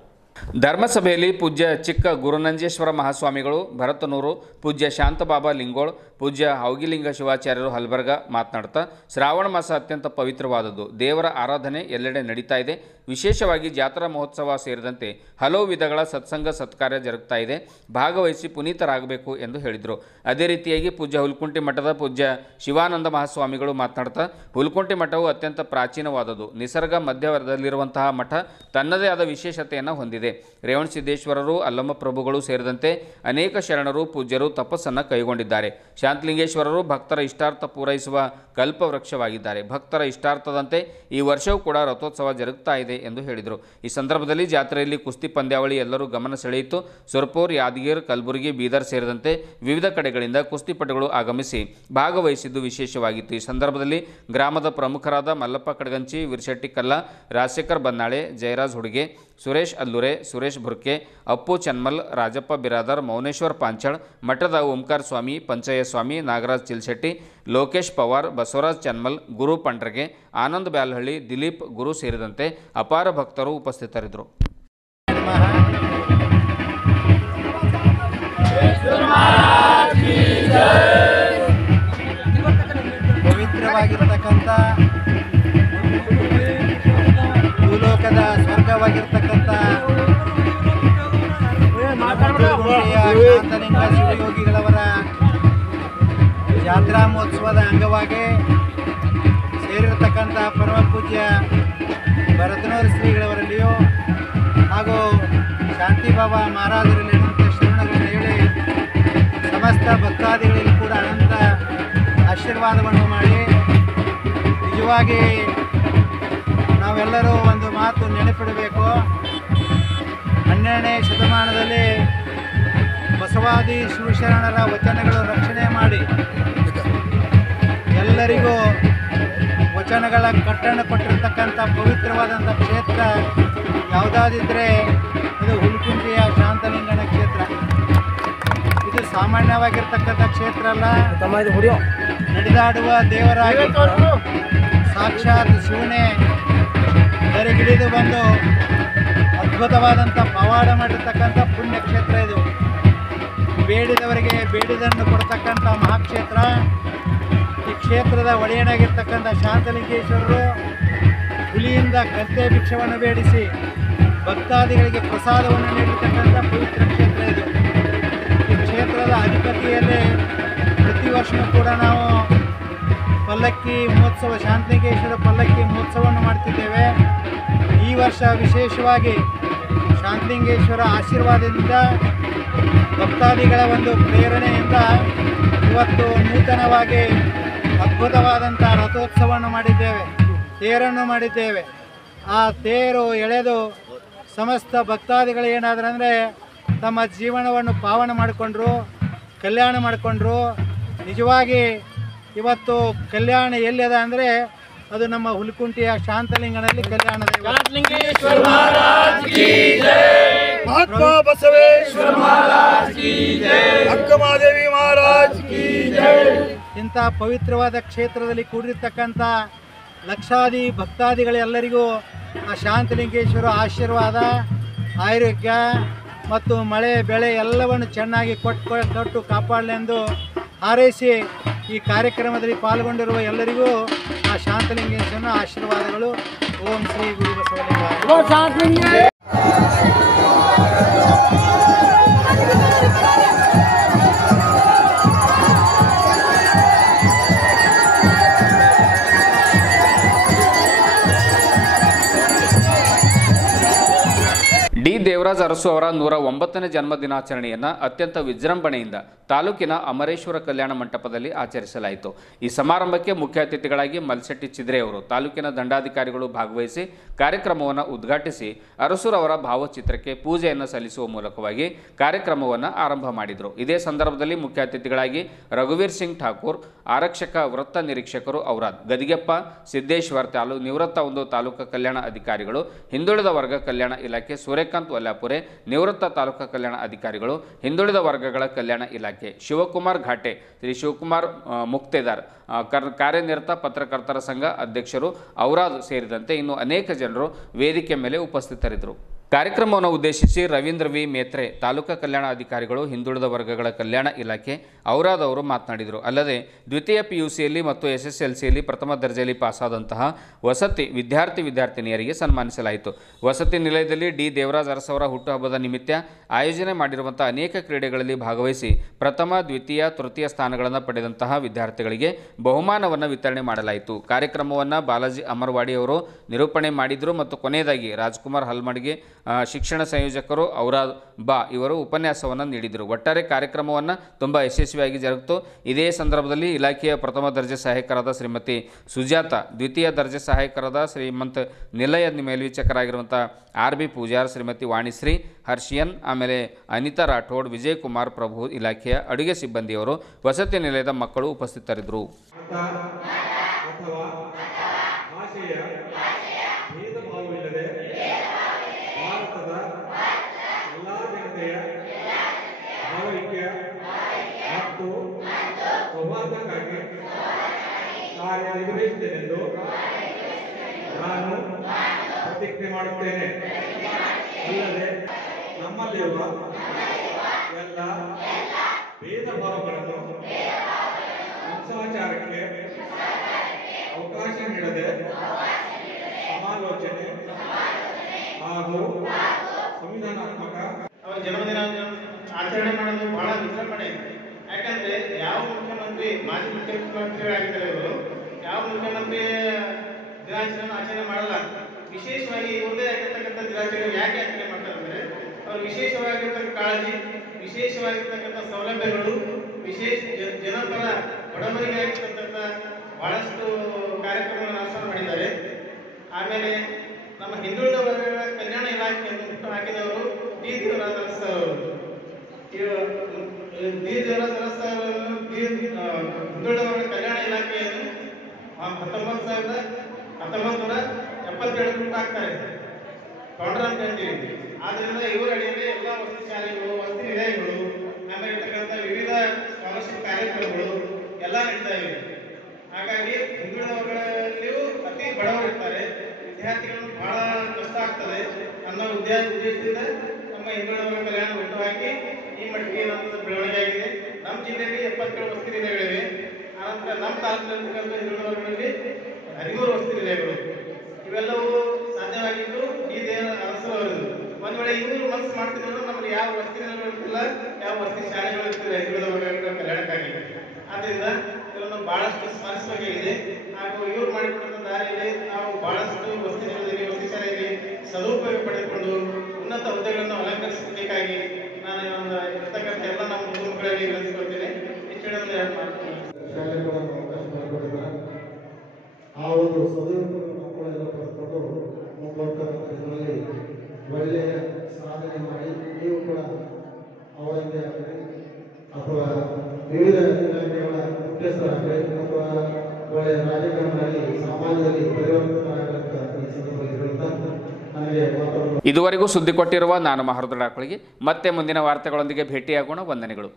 ಧರ್ಮಸಭೆಯಲ್ಲಿ ಪೂಜ್ಯ ಚಿಕ್ಕ ಗುರುನಂಜೇಶ್ವರ ಮಹಾಸ್ವಾಮಿಗಳು ಭರತನೂರು, ಪೂಜ್ಯ ಶಾಂತಬಾಬಾ ಲಿಂಗೋಳ್, ಪೂಜ್ಯ ಹೌಗಿಲಿಂಗ ಶಿವಾಚಾರ್ಯರು ಹಲ್ಬರ್ಗ ಮಾತನಾಡ್ತಾ ಶ್ರಾವಣ ಮಾಸ ಅತ್ಯಂತ ಪವಿತ್ರವಾದದ್ದು. ದೇವರ ಆರಾಧನೆ ಎಲ್ಲೆಡೆ ನಡೀತಾ ಇದೆ. ವಿಶೇಷವಾಗಿ ಜಾತ್ರಾ ಮಹೋತ್ಸವ ಸೇರಿದಂತೆ ಹಲವು ವಿಧಗಳ ಸತ್ಸಂಗ ಸತ್ಕಾರ್ಯ ಜರುಗ್ತಾ ಇದೆ. ಭಾಗವಹಿಸಿ ಪುನೀತರಾಗಬೇಕು ಎಂದು ಹೇಳಿದರು. ಅದೇ ರೀತಿಯಾಗಿ ಪೂಜ್ಯ ಹುಲ್ಕುಂಟಿ ಮಠದ ಪೂಜ್ಯ ಶಿವಾನಂದ ಮಹಾಸ್ವಾಮಿಗಳು ಮಾತನಾಡ್ತಾ ಹುಲ್ಕುಂಟಿ ಮಠವು ಅತ್ಯಂತ ಪ್ರಾಚೀನವಾದದ್ದು. ನಿಸರ್ಗ ಮಧ್ಯದಲ್ಲಿರುವಂತಹ ಮಠ ತನ್ನದೇ ಆದ ವಿಶೇಷತೆಯನ್ನು ಹೊಂದಿದೆ. ರೇವಣಸಿದ್ದೇಶ್ವರರು, ಅಲ್ಲಮ್ಮ ಪ್ರಭುಗಳು ಸೇರಿದಂತೆ ಅನೇಕ ಶರಣರು ಪೂಜ್ಯರು ತಪಸ್ಸನ್ನು ಕೈಗೊಂಡಿದ್ದಾರೆ. ಶಾಂತಲಿಂಗೇಶ್ವರರು ಭಕ್ತರ ಇಷ್ಟಾರ್ಥ ಪೂರೈಸುವ ಕಲ್ಪವೃಕ್ಷವಾಗಿದ್ದಾರೆ. ಭಕ್ತರ ಇಷ್ಟಾರ್ಥದಂತೆ ಈ ವರ್ಷವೂ ಕೂಡ ರಥೋತ್ಸವ ಜರುಗ್ತಾ ಇದೆ ಎಂದು ಹೇಳಿದರು. ಈ ಸಂದರ್ಭದಲ್ಲಿ ಜಾತ್ರೆಯಲ್ಲಿ ಕುಸ್ತಿ ಪಂದ್ಯಾವಳಿ ಎಲ್ಲರೂ ಗಮನ ಸೆಳೆಯಿತು. ಸುರಪುರ್, ಯಾದಗಿರ್, ಕಲಬುರಗಿ, ಬೀದರ್ ಸೇರಿದಂತೆ ವಿವಿಧ ಕಡೆಗಳಿಂದ ಕುಸ್ತಿಪಟುಗಳು ಆಗಮಿಸಿ ಭಾಗವಹಿಸಿದ್ದು ವಿಶೇಷವಾಗಿತ್ತು. ಈ ಸಂದರ್ಭದಲ್ಲಿ ಗ್ರಾಮದ ಪ್ರಮುಖರಾದ ಮಲ್ಲಪ್ಪ ಕಡಗಂಚಿ, ವಿರ್ಶೆಟ್ಟಿ ಕಲ್ಲ, ರಾಜಶೇಖರ್ ಬನ್ನಾಳೆ, ಜಯರಾಜ್ ಹುಡುಗೆ, ಸುರೇಶ್ ಅಲ್ಲೂರೆ, ಸುರೇಶ್ ಭುರ್ಕೆ, ಅಪ್ಪು ಚನ್ಮಲ್, ರಾಜಪ್ಪ ಬಿರಾದರ್, ಮೌನೇಶ್ವರ್ ಪಾಂಚಳ್, ಮಠದ ಓಂಕಾರ ಸ್ವಾಮಿ, ಪಂಚಯ್ಯ ಸ್ವಾಮಿ, ನಾಗರಾಜ್ ಚಿಲ್ಶೆಟ್ಟಿ, ಲೋಕೇಶ್ ಪವಾರ್, ಬಸವರಾಜ್ ಚನ್ಮಲ್, ಗುರು ಪಂಡ್ರಗೆ, ಆನಂದ್ ಬ್ಯಾಲಹಳ್ಳಿ, ದಿಲೀಪ್, ಗುರು ಸೇರಿದಂತೆ ಅಪಾರ ಭಕ್ತರು ಉಪಸ್ಥಿತರಿದ್ದರು. ಪವಿತ್ರವಾಗಿರ್ತಕ್ಕಂಥ ಭೂಲೋಕದ ಸ್ವರ್ಗವಾಗಿರ್ತಕ್ಕಂಥ ಶಾಂತಲಿಂಗ ಶಿವಯೋಗಿಗಳವರ ಜಾತ್ರಾ ಮಹೋತ್ಸವದ ಅಂಗವಾಗಿ ಸೇರಿರ್ತಕ್ಕಂಥ ಪರಮ ಪೂಜ್ಯ ಭರತನೂರು ಶ್ರೀಗಳವರಲ್ಲಿಯೂ ಹಾಗೂ ಶಾಂತಿಬಾಬಾ ಮಹಾರಾಜರಲ್ಲಿ ಅನಂತ ಶರಣಗಳನ್ನು ಹೇಳಿ ಸಮಸ್ತ ಭಕ್ತಾದಿಗಳಲ್ಲಿ ಕೂಡ ಅನಂತ ಆಶೀರ್ವಾದವನ್ನು ಮಾಡಿ ನಿಜವಾಗಿ ನಾವೆಲ್ಲರೂ ಒಂದು ಮಾತು ನೆನಪಿಡಬೇಕು. 12ನೇ ಶತಮಾನದಲ್ಲಿ ಬಸವಾದಿ ಶಿವಶರಣರ ವಚನಗಳು ರಕ್ಷಣೆ ಮಾಡಿ ಎಲ್ಲರಿಗೂ ವಚನಗಳ ಕಟ್ಟಣ ಕೊಟ್ಟಿರ್ತಕ್ಕಂಥ ಪವಿತ್ರವಾದಂಥ ಕ್ಷೇತ್ರ ಯಾವುದಾದಿದ್ದರೆ ಇದು ಹುಲ್ಕುಂಟಿಯ ಶಾಂತಲಿಂಗನ ಕ್ಷೇತ್ರ. ಇದು ಸಾಮಾನ್ಯವಾಗಿರ್ತಕ್ಕಂಥ ಕ್ಷೇತ್ರ ಅಲ್ಲ, ನಡೆದಾಡುವ ದೇವರಾಗಿ ಸಾಕ್ಷಾತ್ ಶಿವನೇ ಧರೆಗಿಳಿದು ಬಂದು ಅದ್ಭುತವಾದಂಥ ಪವಾಡ ಮಾಡಿರ್ತಕ್ಕಂಥ ಪುಣ್ಯ ಕ್ಷೇತ್ರ ಇದು. ಬೇಡಿದವರಿಗೆ ಬೇಡಿದನ್ನು ಕೊಡ್ತಕ್ಕಂಥ ಮಹಾಕ್ಷೇತ್ರ. ಈ ಕ್ಷೇತ್ರದ ಒಡೆಯನಾಗಿರ್ತಕ್ಕಂಥ ಶಾಂತಲಿಂಗೇಶ್ವರರು ಹುಲಿಯಿಂದ ಕತ್ತೆ ಭಿಕ್ಷವನ್ನು ಬೇಡಿಸಿ ಭಕ್ತಾದಿಗಳಿಗೆ ಪ್ರಸಾದವನ್ನು ನೀಡಿರ್ತಕ್ಕಂಥ ಪವಿತ್ರ ಕ್ಷೇತ್ರ ಇದು. ಈ ಕ್ಷೇತ್ರದ ಅಧಿಪತಿಯಲ್ಲೇ ಪ್ರತಿ ವರ್ಷವೂ ಕೂಡ ನಾವು ಪಲ್ಲಕ್ಕಿ ಮಹೋತ್ಸವ, ಶಾಂತಲಿಂಗೇಶ್ವರ ಪಲ್ಲಕ್ಕಿ ಮಹೋತ್ಸವವನ್ನು ಮಾಡ್ತಿದ್ದೇವೆ. ಈ ವರ್ಷ ವಿಶೇಷವಾಗಿ ಶಾಂತಲಿಂಗೇಶ್ವರ ಆಶೀರ್ವಾದದಿಂದ ಭಕ್ತಾದಿಗಳ ಒಂದು ಪ್ರೇರಣೆಯಿಂದ ಇವತ್ತು ನೂತನವಾಗಿ ಅದ್ಭುತವಾದಂಥ ರಥೋತ್ಸವವನ್ನು ಮಾಡಿದ್ದೇವೆ, ತೇರನ್ನು ಮಾಡಿದ್ದೇವೆ. ಆ ತೇರು ಎಳೆದು ಸಮಸ್ತ ಭಕ್ತಾದಿಗಳು ಏನಾದರೂ ಅಂದರೆ ತಮ್ಮ ಜೀವನವನ್ನು ಪಾವನ ಮಾಡಿಕೊಂಡ್ರು. ಕಲ್ಯಾಣ ಮಾಡಿಕೊಂಡ್ರು. ನಿಜವಾಗಿ ಇವತ್ತು ಕಲ್ಯಾಣ ಎಲ್ಲಿದೆ ಅಂದರೆ ಅದು ನಮ್ಮ ಹುಲಿಕುಂಟಿಯ ಶಾಂತಲಿಂಗನಲ್ಲಿ ಕಲ್ಯಾಣ ಮಹಾತ್ಮ ಬಸವೇಶ್ವರ ಮಹಾರಾಜ್ ಕಿ ಜೈ, ಅಕ್ಕಮಹಾದೇವಿ ಮಹಾರಾಜ್ ಕಿ ಜೈ. ಇಂಥ ಪವಿತ್ರವಾದ ಕ್ಷೇತ್ರದಲ್ಲಿ ಕೂಡಿರ್ತಕ್ಕಂಥ ಲಕ್ಷಾದಿ ಭಕ್ತಾದಿಗಳೆಲ್ಲರಿಗೂ ಆ ಶಾಂತಲಿಂಗೇಶ್ವರ ಆಶೀರ್ವಾದ, ಆರೋಗ್ಯ ಮತ್ತು ಮಳೆ ಬೆಳೆ ಎಲ್ಲವನ್ನು ಚೆನ್ನಾಗಿ ಕೊಟ್ಟು ಕಾಪಾಡಲೆಂದು ಹಾರೈಸಿ ಈ ಕಾರ್ಯಕ್ರಮದಲ್ಲಿ ಪಾಲ್ಗೊಂಡಿರುವ ಎಲ್ಲರಿಗೂ ಆ ಶಾಂತಲಿಂಗೇಶ್ವರನ ಆಶೀರ್ವಾದಗಳು. ಓಂ ಶ್ರೀ ಗುರು ಬಸವಲಿಂಗಾಯ. ಡಿ ದೇವರಾಜ ಅರಸು ಅವರ 109ನೇ ಜನ್ಮದಿನಾಚರಣೆಯನ್ನು ಅತ್ಯಂತ ವಿಜೃಂಭಣೆಯಿಂದ ತಾಲೂಕಿನ ಅಮರೇಶ್ವರ ಕಲ್ಯಾಣ ಮಂಟಪದಲ್ಲಿ ಆಚರಿಸಲಾಯಿತು. ಈ ಸಮಾರಂಭಕ್ಕೆ ಮುಖ್ಯ ಅತಿಥಿಗಳಾಗಿ ಮಲ್ಶೆಟ್ಟಿ ಚಿದ್ರೆ ಅವರು ತಾಲೂಕಿನ ದಂಡಾಧಿಕಾರಿಗಳು ಭಾಗವಹಿಸಿ ಕಾರ್ಯಕ್ರಮವನ್ನು ಉದ್ಘಾಟಿಸಿ ಅರಸುರವರ ಭಾವಚಿತ್ರಕ್ಕೆ ಪೂಜೆಯನ್ನು ಸಲ್ಲಿಸುವ ಮೂಲಕವಾಗಿ ಕಾರ್ಯಕ್ರಮವನ್ನು ಆರಂಭ ಮಾಡಿದರು. ಇದೇ ಸಂದರ್ಭದಲ್ಲಿ ಮುಖ್ಯ ಅತಿಥಿಗಳಾಗಿ ರಘುವೀರ್ ಸಿಂಗ್ ಠಾಕೂರ್, ಆರಕ್ಷಕ ವೃತ್ತ ನಿರೀಕ್ಷಕರು ಔರಾದ್, ಗದಿಗೆಪ್ಪ ಸಿದ್ದೇಶ್ವರ್ ನಿವೃತ್ತ ತಾಲೂಕು ಕಲ್ಯಾಣ ಅಧಿಕಾರಿಗಳು, ಹಿಂದುಳಿದ ವರ್ಗ ಕಲ್ಯಾಣ ಇಲಾಖೆ ಸೂರ್ಯಕಾಂತ್ ವಲ್ಲಾಪುರೆ, ನಿವೃತ್ತ ತಾಲೂಕು ಕಲ್ಯಾಣ ಅಧಿಕಾರಿಗಳು, ಹಿಂದುಳಿದ ವರ್ಗಗಳ ಕಲ್ಯಾಣ ಇಲಾಖೆ ಶಿವಕುಮಾರ್ ಘಾಟೆ, ಶ್ರೀ ಶಿವಕುಮಾರ್ ಮುಕ್ತೇದಾರ್, ಕಾರ್ಯನಿರತ ಪತ್ರಕರ್ತರ ಸಂಘ ಅಧ್ಯಕ್ಷರು ಔರಾದ್ ಸೇರಿದಂತೆ ಇನ್ನು ಅನೇಕ ಜನರು ವೇದಿಕೆ ಮೇಲೆ ಉಪಸ್ಥಿತರಿದ್ದರು. ಕಾರ್ಯಕ್ರಮವನ್ನು ಉದ್ದೇಶಿಸಿ ರವೀಂದ್ರ ವಿ ಮೇತ್ರೆ, ತಾಲೂಕಾ ಕಲ್ಯಾಣ ಅಧಿಕಾರಿಗಳು, ಹಿಂದುಳಿದ ವರ್ಗಗಳ ಕಲ್ಯಾಣ ಇಲಾಖೆ ಔರಾದ್ ಅವರು ಮಾತನಾಡಿದರು. ಅಲ್ಲದೆ ದ್ವಿತೀಯ PUCಯಲ್ಲಿ ಮತ್ತು SSLCಯಲ್ಲಿ ಪ್ರಥಮ ದರ್ಜೆಯಲ್ಲಿ ಪಾಸಾದಂತಹ ವಸತಿ ವಿದ್ಯಾರ್ಥಿನಿಯರಿಗೆ ಸನ್ಮಾನಿಸಲಾಯಿತು. ವಸತಿ ನಿಲಯದಲ್ಲಿ ಡಿ ದೇವರಾಜ ಅರಸು ಅವರ ಹುಟ್ಟುಹಬ್ಬದ ನಿಮಿತ್ತ ಆಯೋಜನೆ ಮಾಡಿರುವಂಥ ಅನೇಕ ಕ್ರೀಡೆಗಳಲ್ಲಿ ಭಾಗವಹಿಸಿ ಪ್ರಥಮ, ದ್ವಿತೀಯ, ತೃತೀಯ ಸ್ಥಾನಗಳನ್ನು ಪಡೆದಂತಹ ವಿದ್ಯಾರ್ಥಿಗಳಿಗೆ ಬಹುಮಾನವನ್ನು ವಿತರಣೆ ಮಾಡಲಾಯಿತು. ಕಾರ್ಯಕ್ರಮವನ್ನು ಬಾಲಾಜಿ ಅಮರ್ವಾಡಿ ಅವರು ನಿರೂಪಣೆ ಮಾಡಿದರು ಮತ್ತು ಕೊನೆಯದಾಗಿ ರಾಜ್ಕುಮಾರ್ ಹಲ್ಮಡ್ಗೆ ಶಿಕ್ಷಣ ಸಂಯೋಜಕರು ಔರಾದ್ ಬಾ ಇವರು ಉಪನ್ಯಾಸವನ್ನು ನೀಡಿದರು. ಒಟ್ಟಾರೆ ಕಾರ್ಯಕ್ರಮವನ್ನು ತುಂಬ ಯಶಸ್ವಿಯಾಗಿ ಜರುಗಿತು. ಇದೇ ಸಂದರ್ಭದಲ್ಲಿ ಇಲಾಖೆಯ ಪ್ರಥಮ ದರ್ಜೆ ಸಹಾಯಕರಾದ ಶ್ರೀಮತಿ ಸುಜಾತ, ದ್ವಿತೀಯ ದರ್ಜೆ ಸಹಾಯಕರಾದ ಶ್ರೀಮಂತ್ ನಿಲಯ ಮೇಲ್ವೀಕ್ಷಕರಾಗಿರುವಂಥ RB ಪೂಜಾರ್, ಶ್ರೀಮತಿ ವಾಣಿಶ್ರೀ ಹರ್ಷಿಯನ್, ಆಮೇಲೆ ಅನಿತಾ ರಾಠೋಡ್, ವಿಜಯಕುಮಾರ್ ಪ್ರಭು, ಇಲಾಖೆಯ ಅಡುಗೆ ಸಿಬ್ಬಂದಿಯವರು, ವಸತಿ ನಿಲಯದ ಮಕ್ಕಳು ಉಪಸ್ಥಿತರಿದ್ದರು. ಕಾರ್ಯನಿರ್ವಹಿಸುತ್ತೇನೆಂದು ನಾನು ಪ್ರತಿಜ್ಞೆ ಮಾಡುತ್ತೇನೆ. ಅಲ್ಲದೆ ನಮ್ಮಲ್ಲಿರುವ ಎಲ್ಲ ಭೇದ ಭಾವಗಳನ್ನು ಹಿಂಸಾಚಾರಕ್ಕೆ ಅವಕಾಶ ನೀಡದೆ ಸಮಾಲೋಚನೆ ಹಾಗೂ ಸಂವಿಧಾನಾತ್ಮಕ ಅವರ ಜನ್ಮದಿನ ಆಚರಣೆ ಮಾಡೋದು ಬಹಳ ವಿಜೃಂಭಣೆ ಇದೆ. ಯಾಕಂದ್ರೆ ಯಾವ ಮುಖ್ಯಮಂತ್ರಿ, ಮಾಜಿ ಮುಖ್ಯಮಂತ್ರಿಗಳಾಗಿದ್ದಾರೆ ಇವರು, ಯಾವ ಮುಖ್ಯಮಂತ್ರಿ ದಿನಾಚರಣೆ ಆಚರಣೆ ಮಾಡಲ್ಲ. ವಿಶೇಷವಾಗಿ ಇವ್ರದೇ ಆಗಿರ್ತಕ್ಕಂಥ ದಿನಾಚರಣೆ ಯಾಕೆ ಆಚರಣೆ ಮಾಡ್ತಾರೆ ಅಂದ್ರೆ ಅವ್ರು ವಿಶೇಷವಾಗಿರ್ತಕ್ಕಂಥ ಕಾಳಜಿ, ವಿಶೇಷವಾಗಿರ್ತಕ್ಕಂಥ ಸೌಲಭ್ಯಗಳು, ವಿಶೇಷ ಜನಪರ ಬಡವರಿಗೆ ಆಗಿರ್ತಕ್ಕಂಥ ಬಹಳಷ್ಟು ಕಾರ್ಯಕ್ರಮಗಳನ್ನು ಅನುಷ್ಠಾನ ಮಾಡಿದ್ದಾರೆ. ಆಮೇಲೆ ನಮ್ಮ ಹಿಂದುಳಿದ ವರ್ಗಗಳ ಕಲ್ಯಾಣ ಇಲಾಖೆಯನ್ನು ಹುಟ್ಟು ಹಾಕಿದವರು ಡಿ ದೇವರಾಜ ಅರಸು ಅವರು. ಡಿ ದೇವರಾಜ ಅರಸು ಅವರನ್ನು ಹಿಂದುಳಿದ ವರ್ಗ ಕಲ್ಯಾಣ ಇಲಾಖೆಯನ್ನು 1972 ಹುಟ್ಟು ಹಾಕ್ತಾರೆ, ಕೌಂಡ್ರ ಅಂತ ಹೇಳ್ತೀವಿ. ಆದ್ರಿಂದ ಇವರ ಅಡಿಯಲ್ಲಿ ಎಲ್ಲ ವಸತಿ ಶಾಲೆಗಳು, ವಸತಿ ನಿಲಯಗಳು, ಆಮೇಲೆ ಇರ್ತಕ್ಕಂಥ ವಿವಿಧ ಸ್ಕಾಲರ್ಶಿಪ್ ಕಾರ್ಯಕ್ರಮಗಳು ಎಲ್ಲ ನಡೀತಾ ಇವೆ. ಹಾಗಾಗಿ ಹಿಂದುಳಿದ ವರ್ಗಗಳಲ್ಲಿಯೂ ಅತಿ ಬಡವರು ಇರ್ತಾರೆ, ವಿದ್ಯಾರ್ಥಿಗಳು ಬಹಳ ಕಷ್ಟ ಆಗ್ತದೆ ಅನ್ನೋ ಉದ್ದೇಶದಿಂದ ನಮ್ಮ ಹಿಂದುಳಿದ ವರ್ಗ ಕಲ್ಯಾಣ ಹುಟ್ಟು ಹಾಕಿ ಈ ಮಟ್ಟಿಗೆ ನಮ್ಮದು ಬೆಳವಣಿಗೆ ಆಗಿದೆ. ನಮ್ಮ ಜಿಲ್ಲೆಯಲ್ಲಿ 77 ವಸತಿ ನಿಲಯಗಳಿವೆ. ಆನಂತರ ನಮ್ಮ ತಾಲೂಕಿನಲ್ಲಿರ್ತಕ್ಕಂಥ ಹಿಂದುಳಿದ ವರ್ಗಗಳಲ್ಲಿ 13 ವಸತಿ ನಿಲಯಗಳು. ಇವೆಲ್ಲವೂ ಸಾಧ್ಯವಾಗಿದ್ದು ಡಿ ದೇವರಾಜ ಅರಸು ಅವರದು. ಒಂದ್ ವೇಳೆ ಇವರು ಮನಸ್ಸು ಮಾಡ್ತಿದ್ರು ನಮ್ಮಲ್ಲಿ ಯಾವ ವಸತಿ ನಿಲಯಗಳು ಇರ್ತಿಲ್ಲ, ಯಾವ ವಸತಿ ಶಾಲೆಗಳು ಇರ್ತಿಲ್ಲ ಹಿಂದುಳಿದ ವರ್ಗಗಳ ಕಲ್ಯಾಣಕ್ಕಾಗಿ. ಆದ್ರಿಂದ ಇವರನ್ನು ಬಹಳಷ್ಟು ಸ್ಮರಿಸಬೇಕಾಗಿದೆ. ಹಾಗೂ ಇವರು ಮಾಡಿಕೊಟ್ಟಂತ ದಾರಿಯಲ್ಲಿ ನಾವು ಬಹಳಷ್ಟು ವಸತಿ ನಿಲಯದಲ್ಲಿ, ವಸತಿ ಶಾಲೆಯಲ್ಲಿ ಸದುಪಯೋಗ ಪಡೆದುಕೊಂಡು ಉನ್ನತ ಹುದ್ದೆಗಳನ್ನು ಅಲಂಕರಿಸಬೇಕಾಗಿ ನಾನು ಇರ್ತಕ್ಕಂಥ ಎಲ್ಲ ನಮ್ಮ ಮಕ್ಕಳಿಗೆ ವಿನಂತಿಸುತ್ತೇನೆ. ಹೆಚ್ಚಿನ ಆ ಒಂದು ಸದುಪಯೋಗ ಮಕ್ಕಳೆಲ್ಲ ಪಡೆದುಕೊಂಡು ಮುಂಬರುವ ದಿನಗಳಲ್ಲಿ ಒಳ್ಳೆಯ ಸಾಧನೆ ಮಾಡಿ ನೀವು ಕೂಡ ಅವರಿಂದ ಅಥವಾ ವಿವಿಧ ಇಲಾಖೆಗಳ ಮುಖ್ಯಸ್ಥರಾಗಲಿ ಅಥವಾ ಒಳ್ಳೆಯ ರಾಜಕಾರಣಿ ಸಮಾಜದಲ್ಲಿ ಪರಿವರ್ತನೆಯಾಗಂತ ಈ ಸಂದರ್ಭದಲ್ಲಿ ಹೇಳ್ತಾ ನನಗೆ ಮಾತಾಡಲು ಇದುವರೆಗೂ ಸುದ್ದಿ ಕೊಟ್ಟಿರುವ ನಾನು ಮಹರ್ದುಳಾಕುಳಿಗೆ ಮತ್ತೆ ಮುಂದಿನ ವಾರ್ತೆಗಳೊಂದಿಗೆ ಭೇಟಿಯಾಗೋಣ. ವಂದನೆಗಳು.